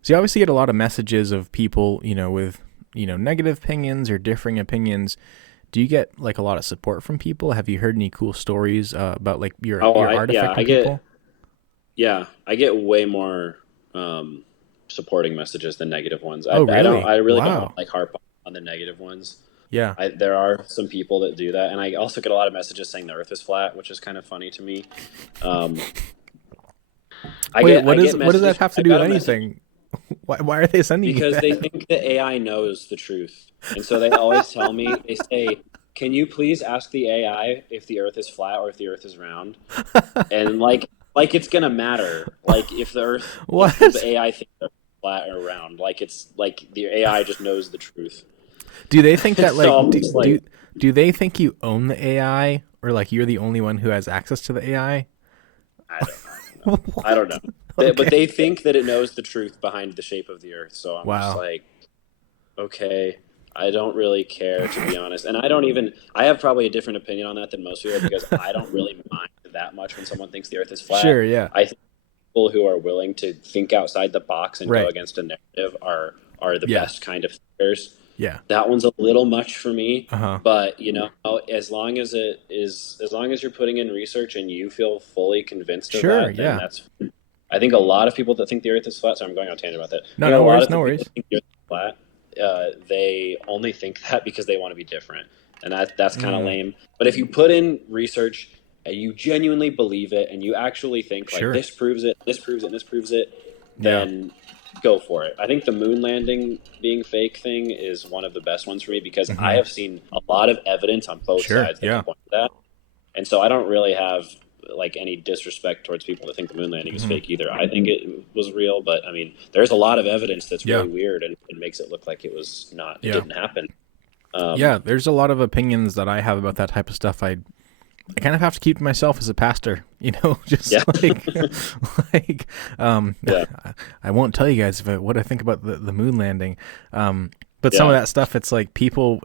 So you obviously get a lot of messages of people, with, negative opinions or differing opinions. Do you get like a lot of support from people? Have you heard any cool stories about like oh, your art affecting people? I get way more um, supporting messages than negative ones. Oh really? I really don't want Wow. to like harp on the negative ones. Yeah. There are some people that do that, and I also get a lot of messages saying the Earth is flat, which is kind of funny to me. Um, Wait, I get what does that messages. have to I do with got a message anything? Why are they sending you because they that? think the AI knows the truth, and so they always tell me. They say, "Can you please ask the AI if the Earth is flat or if the Earth is round?" And like it's gonna matter. Like if the What? AI thinks they're flat or round, like it's like the AI just knows the truth. Do they think that So like I'm just like, do they think you own the AI, or like you're the only one who has access to the AI? I don't What? know. But Okay. they think that it knows the truth behind the shape of the Earth. So I'm just Wow. like, okay, I don't really care to be honest, and I don't even. I have probably a different opinion on that than most people because I don't really mind that much when someone thinks the Earth is flat. Sure, yeah. I think people who are willing to think outside the box and go Right. against a narrative are the Yeah. best kind of thinkers. Yeah. That one's a little much for me, Uh-huh. but as long as you're putting in research and you feel fully convinced of Sure, that, then yeah. that's. I think a lot of people that think the Earth is flat. So I'm going on a tangent about that. I No, think a no lot worries, of no the people worries. that think the Earth is flat, they only think that because they want to be different, and that's kind of Mm, lame. But if you put in research and you genuinely believe it, and you actually think like sure. this proves it, this proves it, and this proves it, Yeah. then go for it. I think the moon landing being fake thing is one of the best ones for me because I Mm-hmm. have seen a lot of evidence on both Sure, sides that can yeah. point to that, and so I don't really have like any disrespect towards people that think the moon landing is Mm-hmm. fake either. I think it was real, but I mean, there's a lot of evidence that's Yeah. really weird and it makes it look like it was not, it Yeah. didn't happen. Um, Yeah, there's a lot of opinions that I have about that type of stuff. I kind of have to keep to myself as a pastor, just yeah, like, like, yeah, I won't tell you guys what I think about the moon landing. But some of yeah. that stuff, it's like people,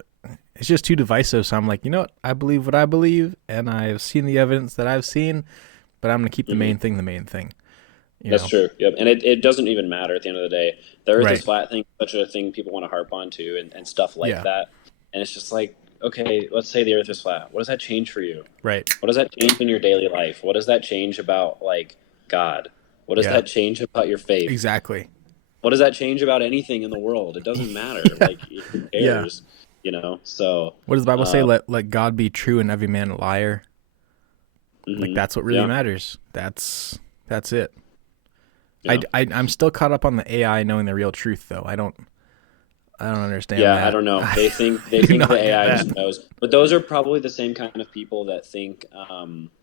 it's just too divisive. So I'm like, you know what? I believe what I believe, and I've seen the evidence that I've seen, but I'm going to keep the hmm main thing the main thing, you That's know? true. Yep. And it doesn't even matter at the end of the day. The earth is Right. flat thing, such a thing people want to harp on to and stuff like Yeah. that. And it's just like, okay, let's say the earth is flat. What does that change for you? Right. What does that change in your daily life? What does that change about like God? What does Yeah. that change about your faith? Exactly. What does that change about anything in the world? It doesn't matter. Yeah. Like who Yeah. cares? So What does the Bible say? um, Let God be true and every man a liar. Like that's what really yeah, matters. That's it. yeah, I'm still caught up on the AI knowing the real truth though. I don't understand yeah. I that. don't know. I They do think not the get AI that. just knows, but those are probably the same kind of people that think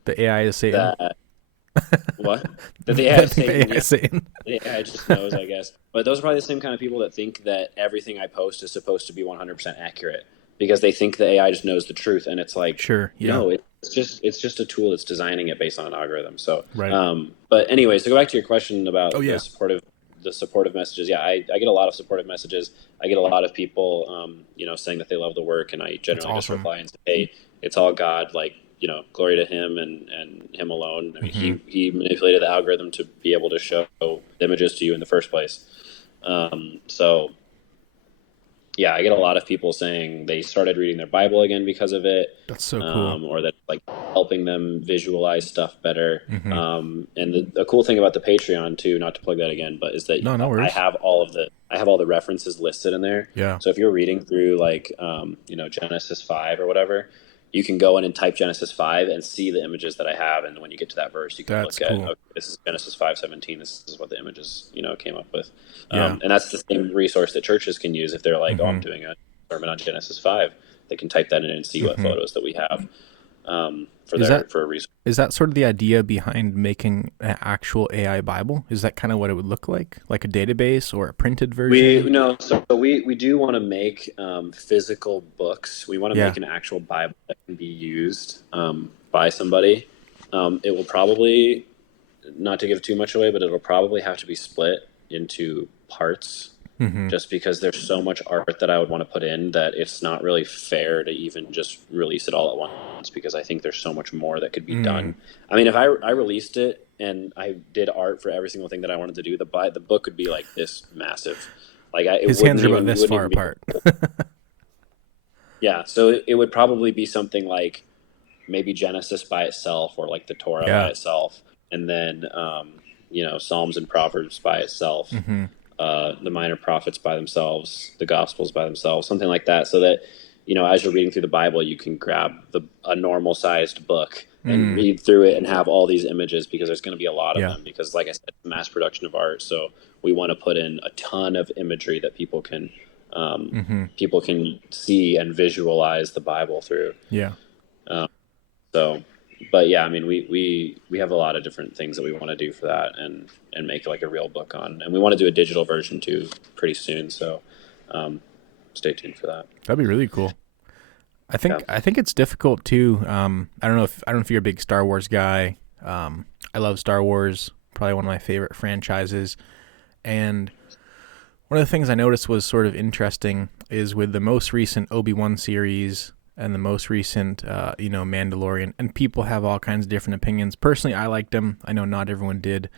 The AI is Satan. that what that the AI I is think the Satan. AI Yeah, is Satan. the AI just knows, I guess. But those are probably the same kind of people that think that everything I post is supposed to be 100% accurate because they think the AI just knows the truth, and it's like, Sure. Yeah. no, it's just a tool that's designing it based on an algorithm. So, Right. but anyway, so go back to your question Oh about yeah. the supportive messages. Yeah, I get a lot of supportive messages. I get a lot of people, saying that they love the work, and I That's generally just awesome. reply and say, hey, it's all God. Like, glory to Him and Him alone. I mean, Hmm. He manipulated the algorithm to be able to show images to you in the first place. So yeah, I get a lot of people saying they started reading their Bible again because of it, That's so cool. or that like helping them visualize stuff better. Mm-hmm. And the cool thing about the Patreon too, not to plug that again, but is that No, no worries. I have all the references listed in there. Yeah, So if you're reading through like Genesis 5 or whatever, you can go in and type Genesis 5 and see the images that I have, and when you get to that verse, you can that's look at, cool. okay, this is Genesis 5:17. This is what the images came up with. Yeah. And that's the same resource that churches can use if they're like, oh, I'm Mm-hmm. doing a sermon on Genesis 5. They can type that in and see what Mm-hmm. photos that we have Is that for a resource. is that sort of the idea behind making an actual AI Bible? Is that kind of what it would look like a database or a printed We version? no, so we do want to make physical books. We want to Yeah. make an actual Bible that can be used by somebody. It will probably, not to give too much away, but it'll probably have to be split into parts, Mm-hmm. just because there's so much art that I would want to put in that it's not really fair to even just release it all at once, because I think there's so much more that could be Mm. done. I mean, if I released it and I did art for every single thing that I wanted to do, the book would be like this massive. Like it His wouldn't hands are about even this wouldn't far even be, apart. yeah. So it would probably be something like maybe Genesis by itself, or like the Torah by Yeah. itself, and then Psalms and Proverbs by itself, Mm-hmm. the minor prophets by themselves, the Gospels by themselves, something like that, so that as you're reading through the Bible, you can grab a normal sized book and Mm. read through it and have all these images, because there's going to be a lot of Yeah. them. Because, like I said, mass production of art, so we want to put in a ton of imagery that Mm-hmm. people can see and visualize the Bible through. Yeah. So, but yeah, I mean, we have a lot of different things that we want to do for that, and make like a real book on, and we want to do a digital version too pretty soon. So, stay tuned for that. That'd be really cool. I think Yeah. I think it's difficult too. I don't know if you're a big Star Wars guy. I love Star Wars, probably one of my favorite franchises. And one of the things I noticed was sort of interesting is with the most recent Obi-Wan series and the most recent Mandalorian, and people have all kinds of different opinions. Personally, I liked them. I know not everyone did,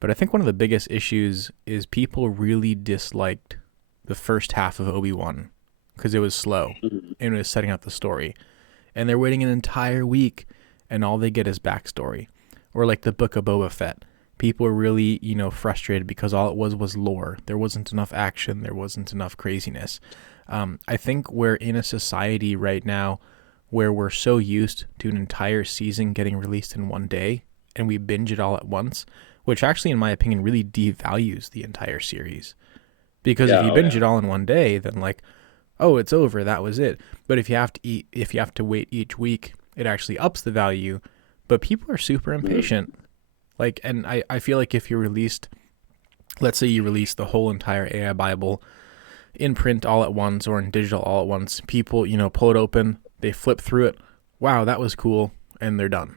but I think one of the biggest issues is people really disliked the first half of Obi-Wan because it was slow Mhm. and it was setting up the story. And they're waiting an entire week and all they get is backstory. Or like the Book of Boba Fett. People are really, frustrated because all it was lore. There wasn't enough action. There wasn't enough craziness. I think we're in a society right now where we're so used to an entire season getting released in one day and we binge it all at once, which actually, in my opinion, really devalues the entire series. Because if Yeah. you Oh binge yeah. it all in one day, then like, oh, it's over. That was it. But if you have to wait each week, it actually ups the value. But people are super impatient. Like, and I feel like if you released, let's say you release the whole entire AI Bible in print all at once or in digital all at once, people, pull it open, they flip through it. Wow, that was cool. And they're done.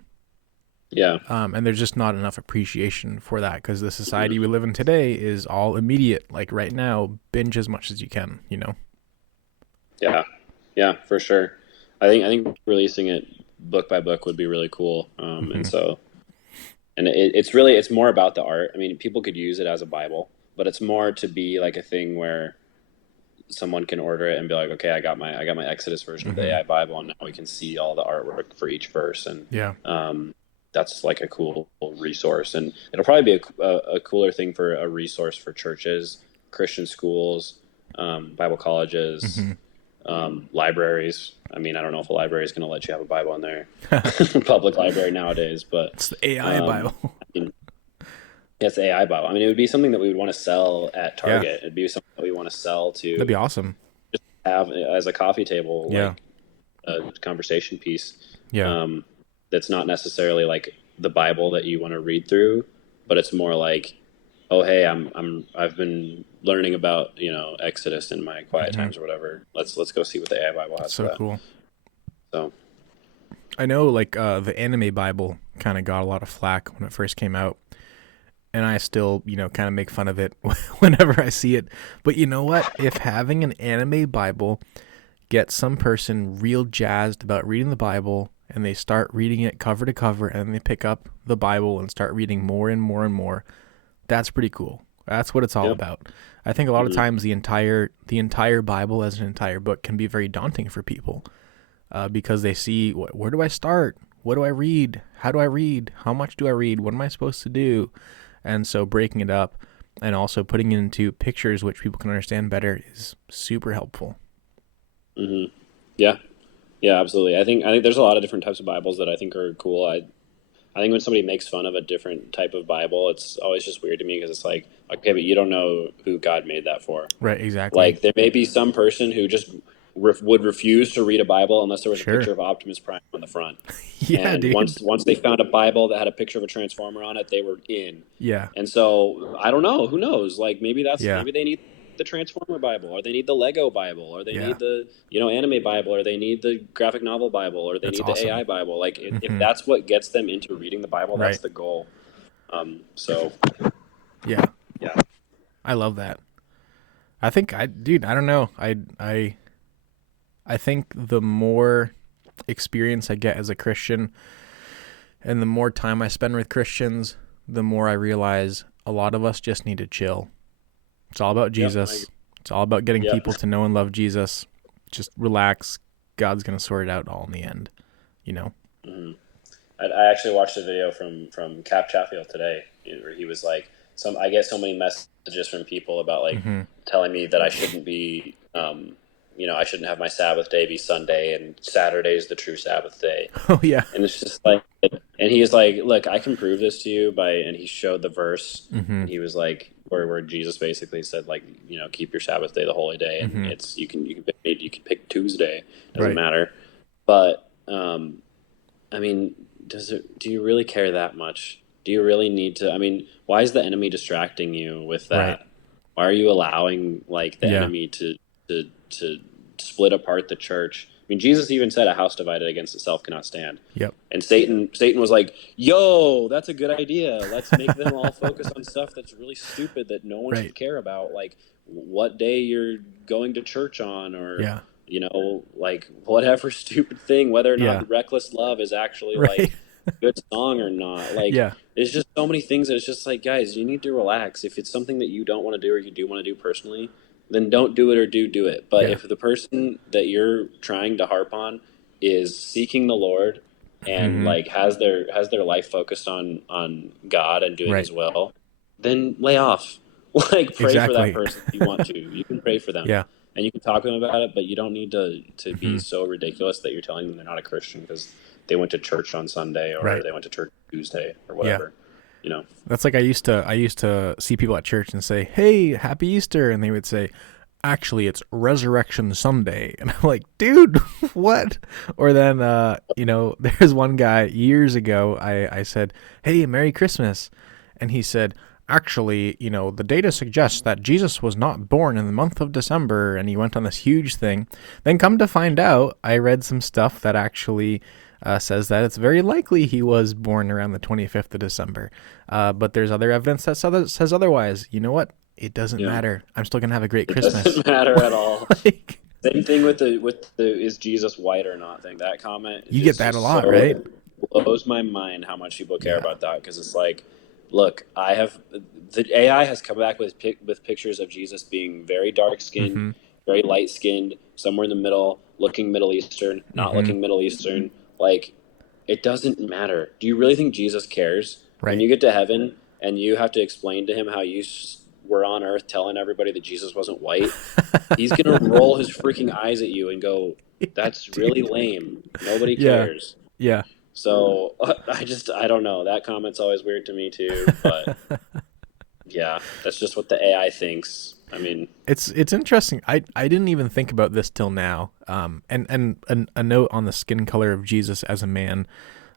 Yeah. And there's just not enough appreciation for that because the society we live in today is all immediate. Like right now, binge as much as you can, Yeah. Yeah. For sure. I think releasing it book by book would be really cool. And so, and it's more about the art. I mean, people could use it as a Bible, but it's more to be like a thing where someone can order it and be like, okay, I got my Exodus version of the AI Bible, and now we can see all the artwork for each verse, and Yeah. that's like a cool resource. And it'll probably be a cooler thing for a resource for churches, Christian schools, Bible colleges, libraries. I mean, I don't know if a library is going to let you have a Bible in their public library nowadays, but It's the AI Bible. I mean, it's the AI Bible. I mean, it would be something that we would want to sell at Target. It'd be something that we want to sell to That'd be awesome. have as a coffee table, Yeah. like a conversation piece. Yeah. That's not necessarily like the Bible that you want to read through, but it's more like, oh, hey, I've been learning about Exodus in my quiet times or whatever. Let's go see what the AI Bible has for So that. cool. So I know like the anime Bible kind of got a lot of flack when it first came out. And I still, kind of make fun of it whenever I see it. But you know what? If having an anime Bible gets some person real jazzed about reading the Bible and they start reading it cover to cover and they pick up the Bible and start reading more and more and more, that's pretty cool. That's what it's all Yep. about. I think a lot of Hmm. times the entire Bible as an entire book can be very daunting for people, because they see, where do I start? What do I read? How do I read? How much do I read? What am I supposed to do? And so breaking it up and also putting it into pictures which people can understand better is super helpful. Hmm. Yeah. Yeah, absolutely. I think there's a lot of different types of Bibles that I think are cool. I think when somebody makes fun of a different type of Bible, it's always just weird to me because it's like, okay, but you don't know who God made that for. Right, exactly. Like, there may be some person who just would refuse to read a Bible unless there was a Sure. picture of Optimus Prime on the front. Yeah, And dude. once they found a Bible that had a picture of a Transformer on it, they were in. Yeah. And so I don't know. Who knows? Like, Yeah. maybe they need the Transformer Bible, or they need the Lego Bible, or they Yeah. need the anime Bible, or they need the graphic novel Bible, or they That's need the awesome. AI Bible. Like, if Hmm. that's what gets them into reading the Bible, that's Right. the goal. So Yeah. yeah. I love that. Dude, I don't know. I think the more experience I get as a Christian and the more time I spend with Christians, the more I realize a lot of us just need to chill. It's all about Yep. Jesus. It's all about getting Yep. people to know and love Jesus. Just relax. God's going to sort it out all in the end, you know? Hmm. I actually watched a video from Cap Chatfield today where he was like, some I get so many messages from people about like Hmm. telling me that I shouldn't be, I shouldn't have my Sabbath day be Sunday and Saturday is the true Sabbath day. Oh, yeah. And it's just like, and he's like, look, I can prove this to you and he showed the verse, Hmm. and he was like, where Jesus basically said, like, keep your Sabbath day the holy day, and Hmm. it's you can pick Tuesday, doesn't Right. matter, but I mean, do you really care that much? Do you really need to? I mean, why is the enemy distracting you with Right. that? Why are you allowing like the Yeah. enemy to split apart the church? I mean, Jesus even said, "A house divided against itself cannot stand." Yep. And Satan was like, "Yo, that's a good idea. Let's make them all focus on stuff that's really stupid that no one Right. should care about, like what day you're going to church on, or Yeah. like whatever stupid thing, whether or Yeah. not Reckless Love is actually Right. like a good song or not. Like, Yeah. there's just so many things that it's just like, guys, you need to relax. If it's something that you don't want to do or you do want to do personally, then don't do it or do it. But Yeah. if the person that you're trying to harp on is seeking the Lord and Hmm. like has their life focused on God and doing Right. His will, then lay off. Like, pray for that Exactly. person if you want to. You can pray for them Yeah. and you can talk to them about it, but you don't need to be Hmm. so ridiculous that you're telling them they're not a Christian because they went to church on Sunday or Right. they went to church Tuesday or Yeah. whatever. You know. That's like I used to see people at church and say, "Hey, happy Easter," and they would say, "Actually, it's Resurrection Sunday," and I'm like, "Dude, what?" Or then, there's one guy years ago. I said, "Hey, Merry Christmas," and he said, "Actually, the data suggests that Jesus was not born in the month of December," and he went on this huge thing. Then, come to find out, I read some stuff that actually says that it's very likely he was born around the 25th of December. But there's other evidence that says otherwise. You know what? It doesn't Yeah. matter. I'm still going to have a great It Christmas. doesn't matter at all. Like, Same thing with the is Jesus white or not thing. That comment you get is that a just lot, so right? blows my mind how much people care Yeah. about that because it's like, look, the AI has come back with pictures of Jesus being very dark skinned, Mm-hmm. very light skinned, somewhere in the middle, looking Middle Eastern, not Mm-hmm. looking Middle Eastern. Like, it doesn't matter. Do you really think Jesus cares when Right. you get to heaven and you have to explain to him how you were on earth telling everybody that Jesus wasn't white? He's gonna roll his freaking eyes at you and go, "That's really Dude. lame. Nobody Yeah. cares." Yeah. So I don't know. That comment's always weird to me too. But yeah, that's just what the AI thinks. I mean, It's interesting. I didn't even think about this till now. And a note on the skin color of Jesus as a man.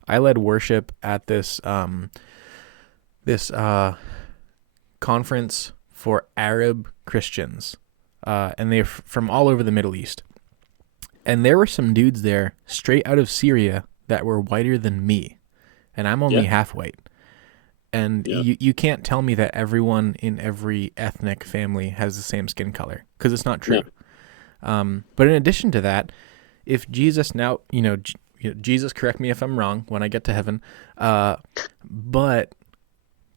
I led worship at this conference for Arab Christians, and they're from all over the Middle East. And there were some dudes there straight out of Syria that were whiter than me, and I'm only yeah, half white. And yeah, you can't tell me that everyone in every ethnic family has the same skin color, because it's not no, true. But in addition to that, if Jesus now, Jesus, correct me if I'm wrong when I get to heaven, but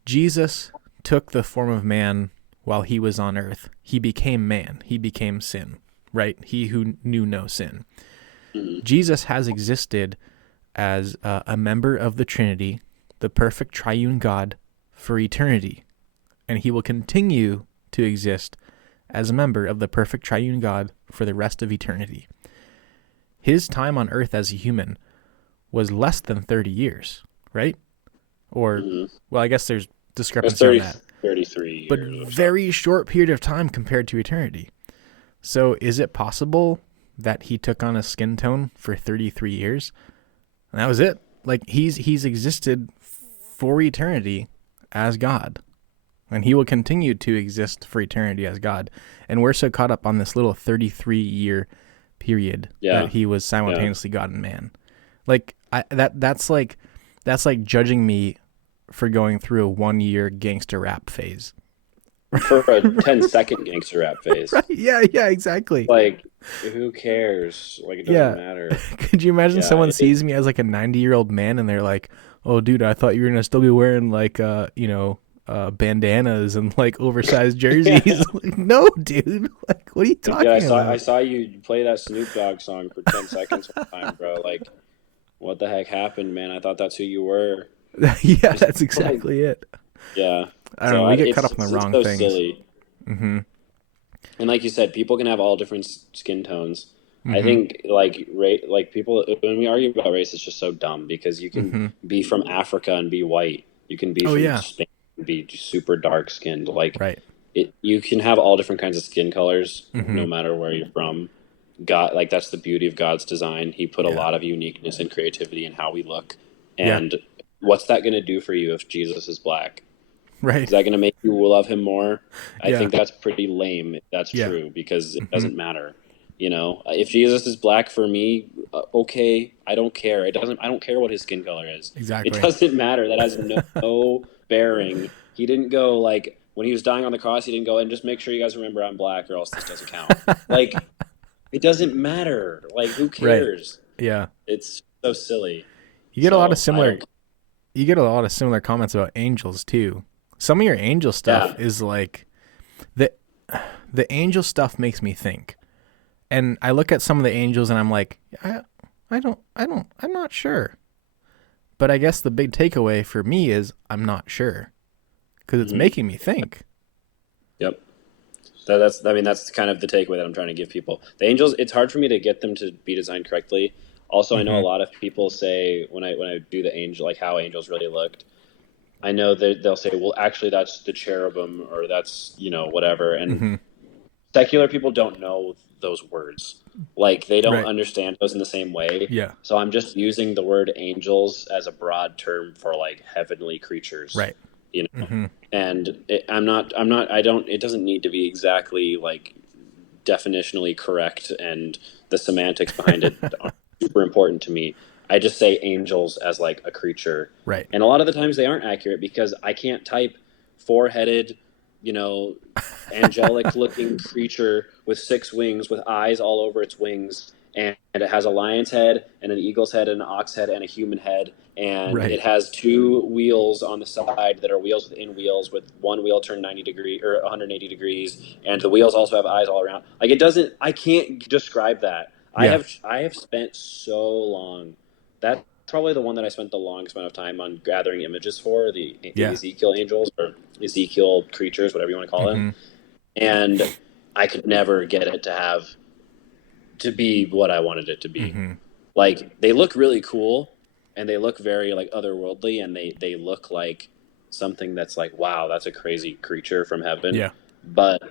Jesus took the form of man while he was on earth. He became man. He became sin, right? He who knew no sin. Jesus has existed as a member of the Trinity, the perfect triune God, for eternity. And he will continue to exist as a member of the perfect triune God for the rest of eternity. His time on earth as a human was less than 30 years, right? Or, well, I guess there's discrepancy on that. 33 But years. very short period of time compared to eternity. So is it possible that he took on a skin tone for 33 years? And that was it. Like, he's existed for eternity as God. And he will continue to exist for eternity as God. And we're so caught up on this little 33-year period that he was simultaneously God and man. Like, that's like judging me for going through a 1-year gangster rap phase. For a 10-second gangster rap phase. Right? Yeah, exactly. Like, who cares? Like, it doesn't matter. Could you imagine someone sees me as like a 90-year-old man and they're like, "Oh, dude, I thought you were gonna still be wearing like bandanas and like oversized jerseys." Like, no, dude. Like, what are you talking about? I saw you play that Snoop Dogg song for 10 seconds one time, bro. Like, what the heck happened, man? I thought that's who you were. Yeah, that's exactly it. Yeah. I don't know. We get caught up in the wrong things. Silly. Mm-hmm. And like you said, people can have all different skin tones. Mm-hmm. I think like people, when we argue about race, it's just so dumb because you can be from Africa and be white. You can be from Spain and be super dark skinned. Like, you can have all different kinds of skin colors no matter where you're from. God, like, that's the beauty of God's design. He put a lot of uniqueness and creativity in how we look. And what's that going to do for you if Jesus is black? Right. Is that going to make you love him more? I think that's pretty lame if that's true, because it doesn't matter. You know, if Jesus is black for me, okay, I don't care. I don't care what his skin color is. Exactly. It doesn't matter. That has no bearing. He didn't go, like, when he was dying on the cross, he didn't go, and just make sure you guys remember I'm black or else this doesn't count. Like, it doesn't matter. Like, who cares? Right. Yeah. It's so silly. You get a lot of similar comments about angels too. Some of your angel stuff is like the angel stuff makes me think. And I look at some of the angels and I'm like, I'm not sure. But I guess the big takeaway for me is I'm not sure, because it's making me think. Yep. That's kind of the takeaway that I'm trying to give people. The angels, it's hard for me to get them to be designed correctly. Also, I know a lot of people say when I do the angel, like how angels really looked, I know that they'll say, well, actually that's the cherubim, or that's, whatever. And secular people don't know those words. Like, they don't understand those in the same way. Yeah. So I'm just using the word angels as a broad term for, like, heavenly creatures. Right. And it doesn't need to be exactly, like, definitionally correct, and the semantics behind it are super important to me. I just say angels as, like, a creature. Right. And a lot of the times they aren't accurate because I can't type four-headed, angelic-looking creature with 6 wings with eyes all over its wings, and it has a lion's head and an eagle's head and an ox head and a human head, and it has 2 wheels on the side that are wheels within wheels, with one wheel turned 90 degree or 180 degrees, and the wheels also have eyes all around. Like, I can't describe that. Yeah. I have spent so long. That's probably the one that I spent the longest amount of time on gathering images for, the Ezekiel angels, or Ezekiel creatures, whatever you want to call them. And I could never get it to be what I wanted it to be. Like, they look really cool, and they look very, like, otherworldly, and they look like something that's like, wow, that's a crazy creature from heaven. Yeah. But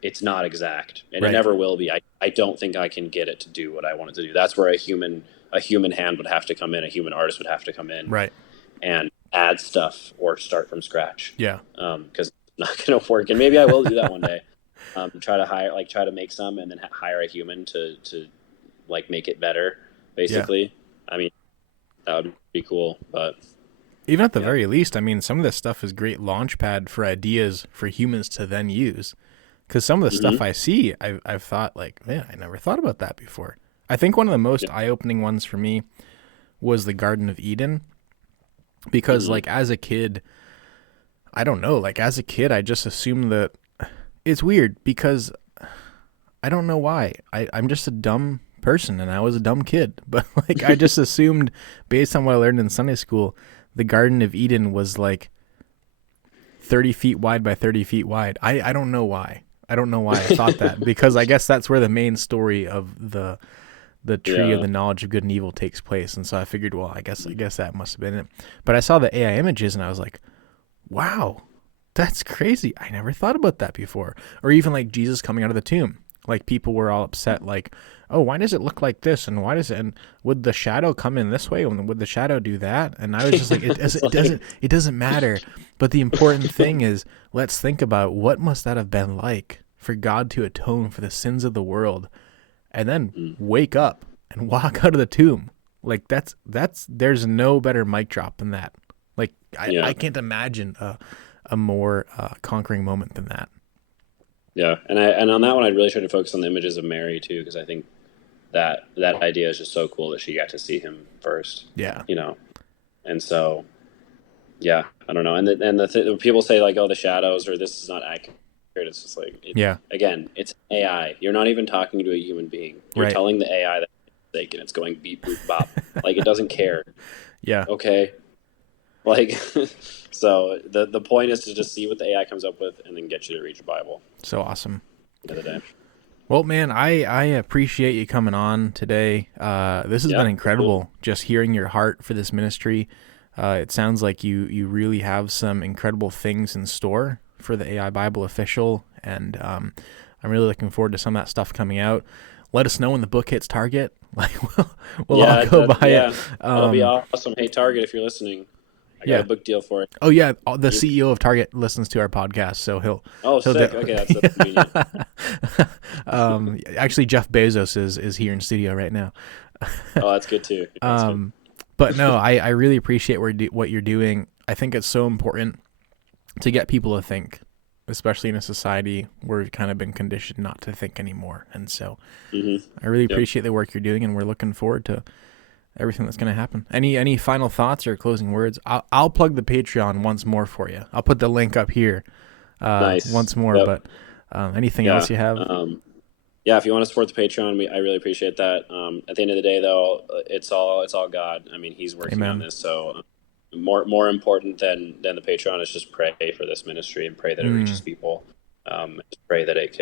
it's not exact, and it never will be. I don't think I can get it to do what I want it to do. That's where a human hand would have to come in, a human artist would have to come in, and add stuff or start from scratch. Yeah. Because it's not going to work, and maybe I will do that one day. Try to make some, and then hire a human to like make it better. Basically, I mean, that would be cool. But even at the very least, I mean, some of this stuff is great launch pad for ideas for humans to then use. Because some of the stuff I see, I've thought, like, man, I never thought about that before. I think one of the most eye-opening ones for me was the Garden of Eden. Because, like, as a kid, I don't know, like, as a kid, I just assumed that it's weird because I don't know why. I'm just a dumb person and I was a dumb kid. But like I just assumed based on what I learned in Sunday school, the Garden of Eden was like 30 feet wide by 30 feet wide. I don't know why. I don't know why I thought that because I guess that's where the main story of the tree of Yeah. the knowledge of good and evil takes place. And so I figured, well, I guess that must have been it. But I saw the AI images and I was like, wow, that's crazy. I never thought about that before. Or even like Jesus coming out of the tomb. Like people were all upset, like, oh, why does it look like this? And why does it? And would the shadow come in this way? And would the shadow do that? And I was just like, It's like, it doesn't matter. But the important thing is, let's think about what must that have been like for God to atone for the sins of the world, and then wake up and walk out of the tomb. Like that's there's no better mic drop than that. Like yeah. I can't imagine a more conquering moment than that. Yeah, and on that one, I'd really try to focus on the images of Mary too, because I think that idea is just so cool that she got to see him first, Yeah. you know. And so, yeah, I don't know. And people say like, oh, the shadows or this is not accurate. It's just like, Yeah. again, it's AI. You're not even talking to a human being. You're Right. telling the AI that it's fake and it's going beep boop bop. Like it doesn't care. Yeah. Okay, like so the point is to just see what the AI comes up with and then get you to read your Bible So awesome. at the end of the day. Well, man, I appreciate you coming on today. This has Yeah, been cool. incredible. Just hearing your heart for this ministry. It sounds like you really have some incredible things in store for the AI Bible Official, and I'm really looking forward to some of that stuff coming out. Let us know when the book hits Target. Like we'll Yeah, all go buy yeah, it. that'll be awesome. Hey, Target, if you're listeing, I got Yeah. a book deal for it. Oh yeah, the CEO of Target listens to our podcast, so he'll. Oh, sick. Okay, that's convenient. Actually, Jeff Bezos is here in studio right now. Oh, that's good too. That's good. But no, I really appreciate what you're doing. I think it's so important to get people to think, especially in a society where we've kind of been conditioned not to think anymore. And so I really appreciate the work you're doing, and we're looking forward to everything that's going to happen. Any final thoughts or closing words? I'll plug the Patreon once more for you. I'll put the link up here Nice. once more. Yep. But anything else you have? Yeah, if you want to support the Patreon, I really appreciate that. At the end of the day, though, it's all God. I mean, He's working Amen. on this. So more important than the Patreon is just pray for this ministry and pray that it reaches people. Just pray that it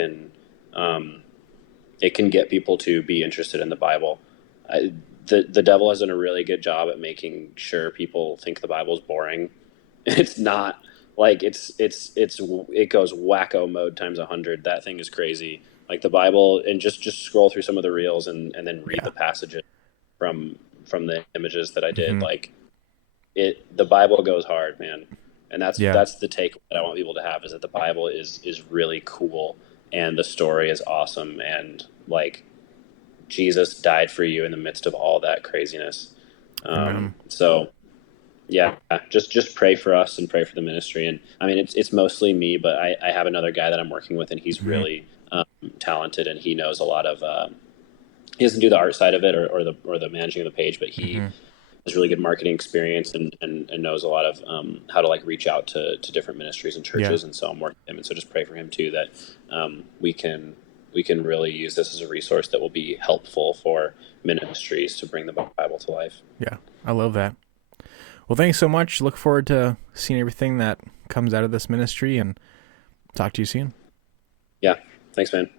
can get people to be interested in the Bible. The devil has done a really good job at making sure people think the Bible is boring. It's not. Like it goes wacko mode times 100. That thing is crazy. Like the Bible, and just scroll through some of the reels and then read the passages from the images that I did. Like the Bible goes hard, man. And that's the take that I want people to have, is that the Bible is really cool and the story is awesome, and like Jesus died for you in the midst of all that craziness. So yeah, just pray for us and pray for the ministry. And I mean, it's mostly me, but I have another guy that I'm working with, and he's really talented, and he knows a lot of. He doesn't do the art side of it or the managing of the page, but he has really good marketing experience and knows a lot of how to like reach out to different ministries and churches. And so I'm working with him, and so just pray for him too, that we can really use this as a resource that will be helpful for ministries to bring the Bible to life. Yeah, I love that. Well, thanks so much. Look forward to seeing everything that comes out of this ministry, and talk to you soon. Yeah. Thanks, man.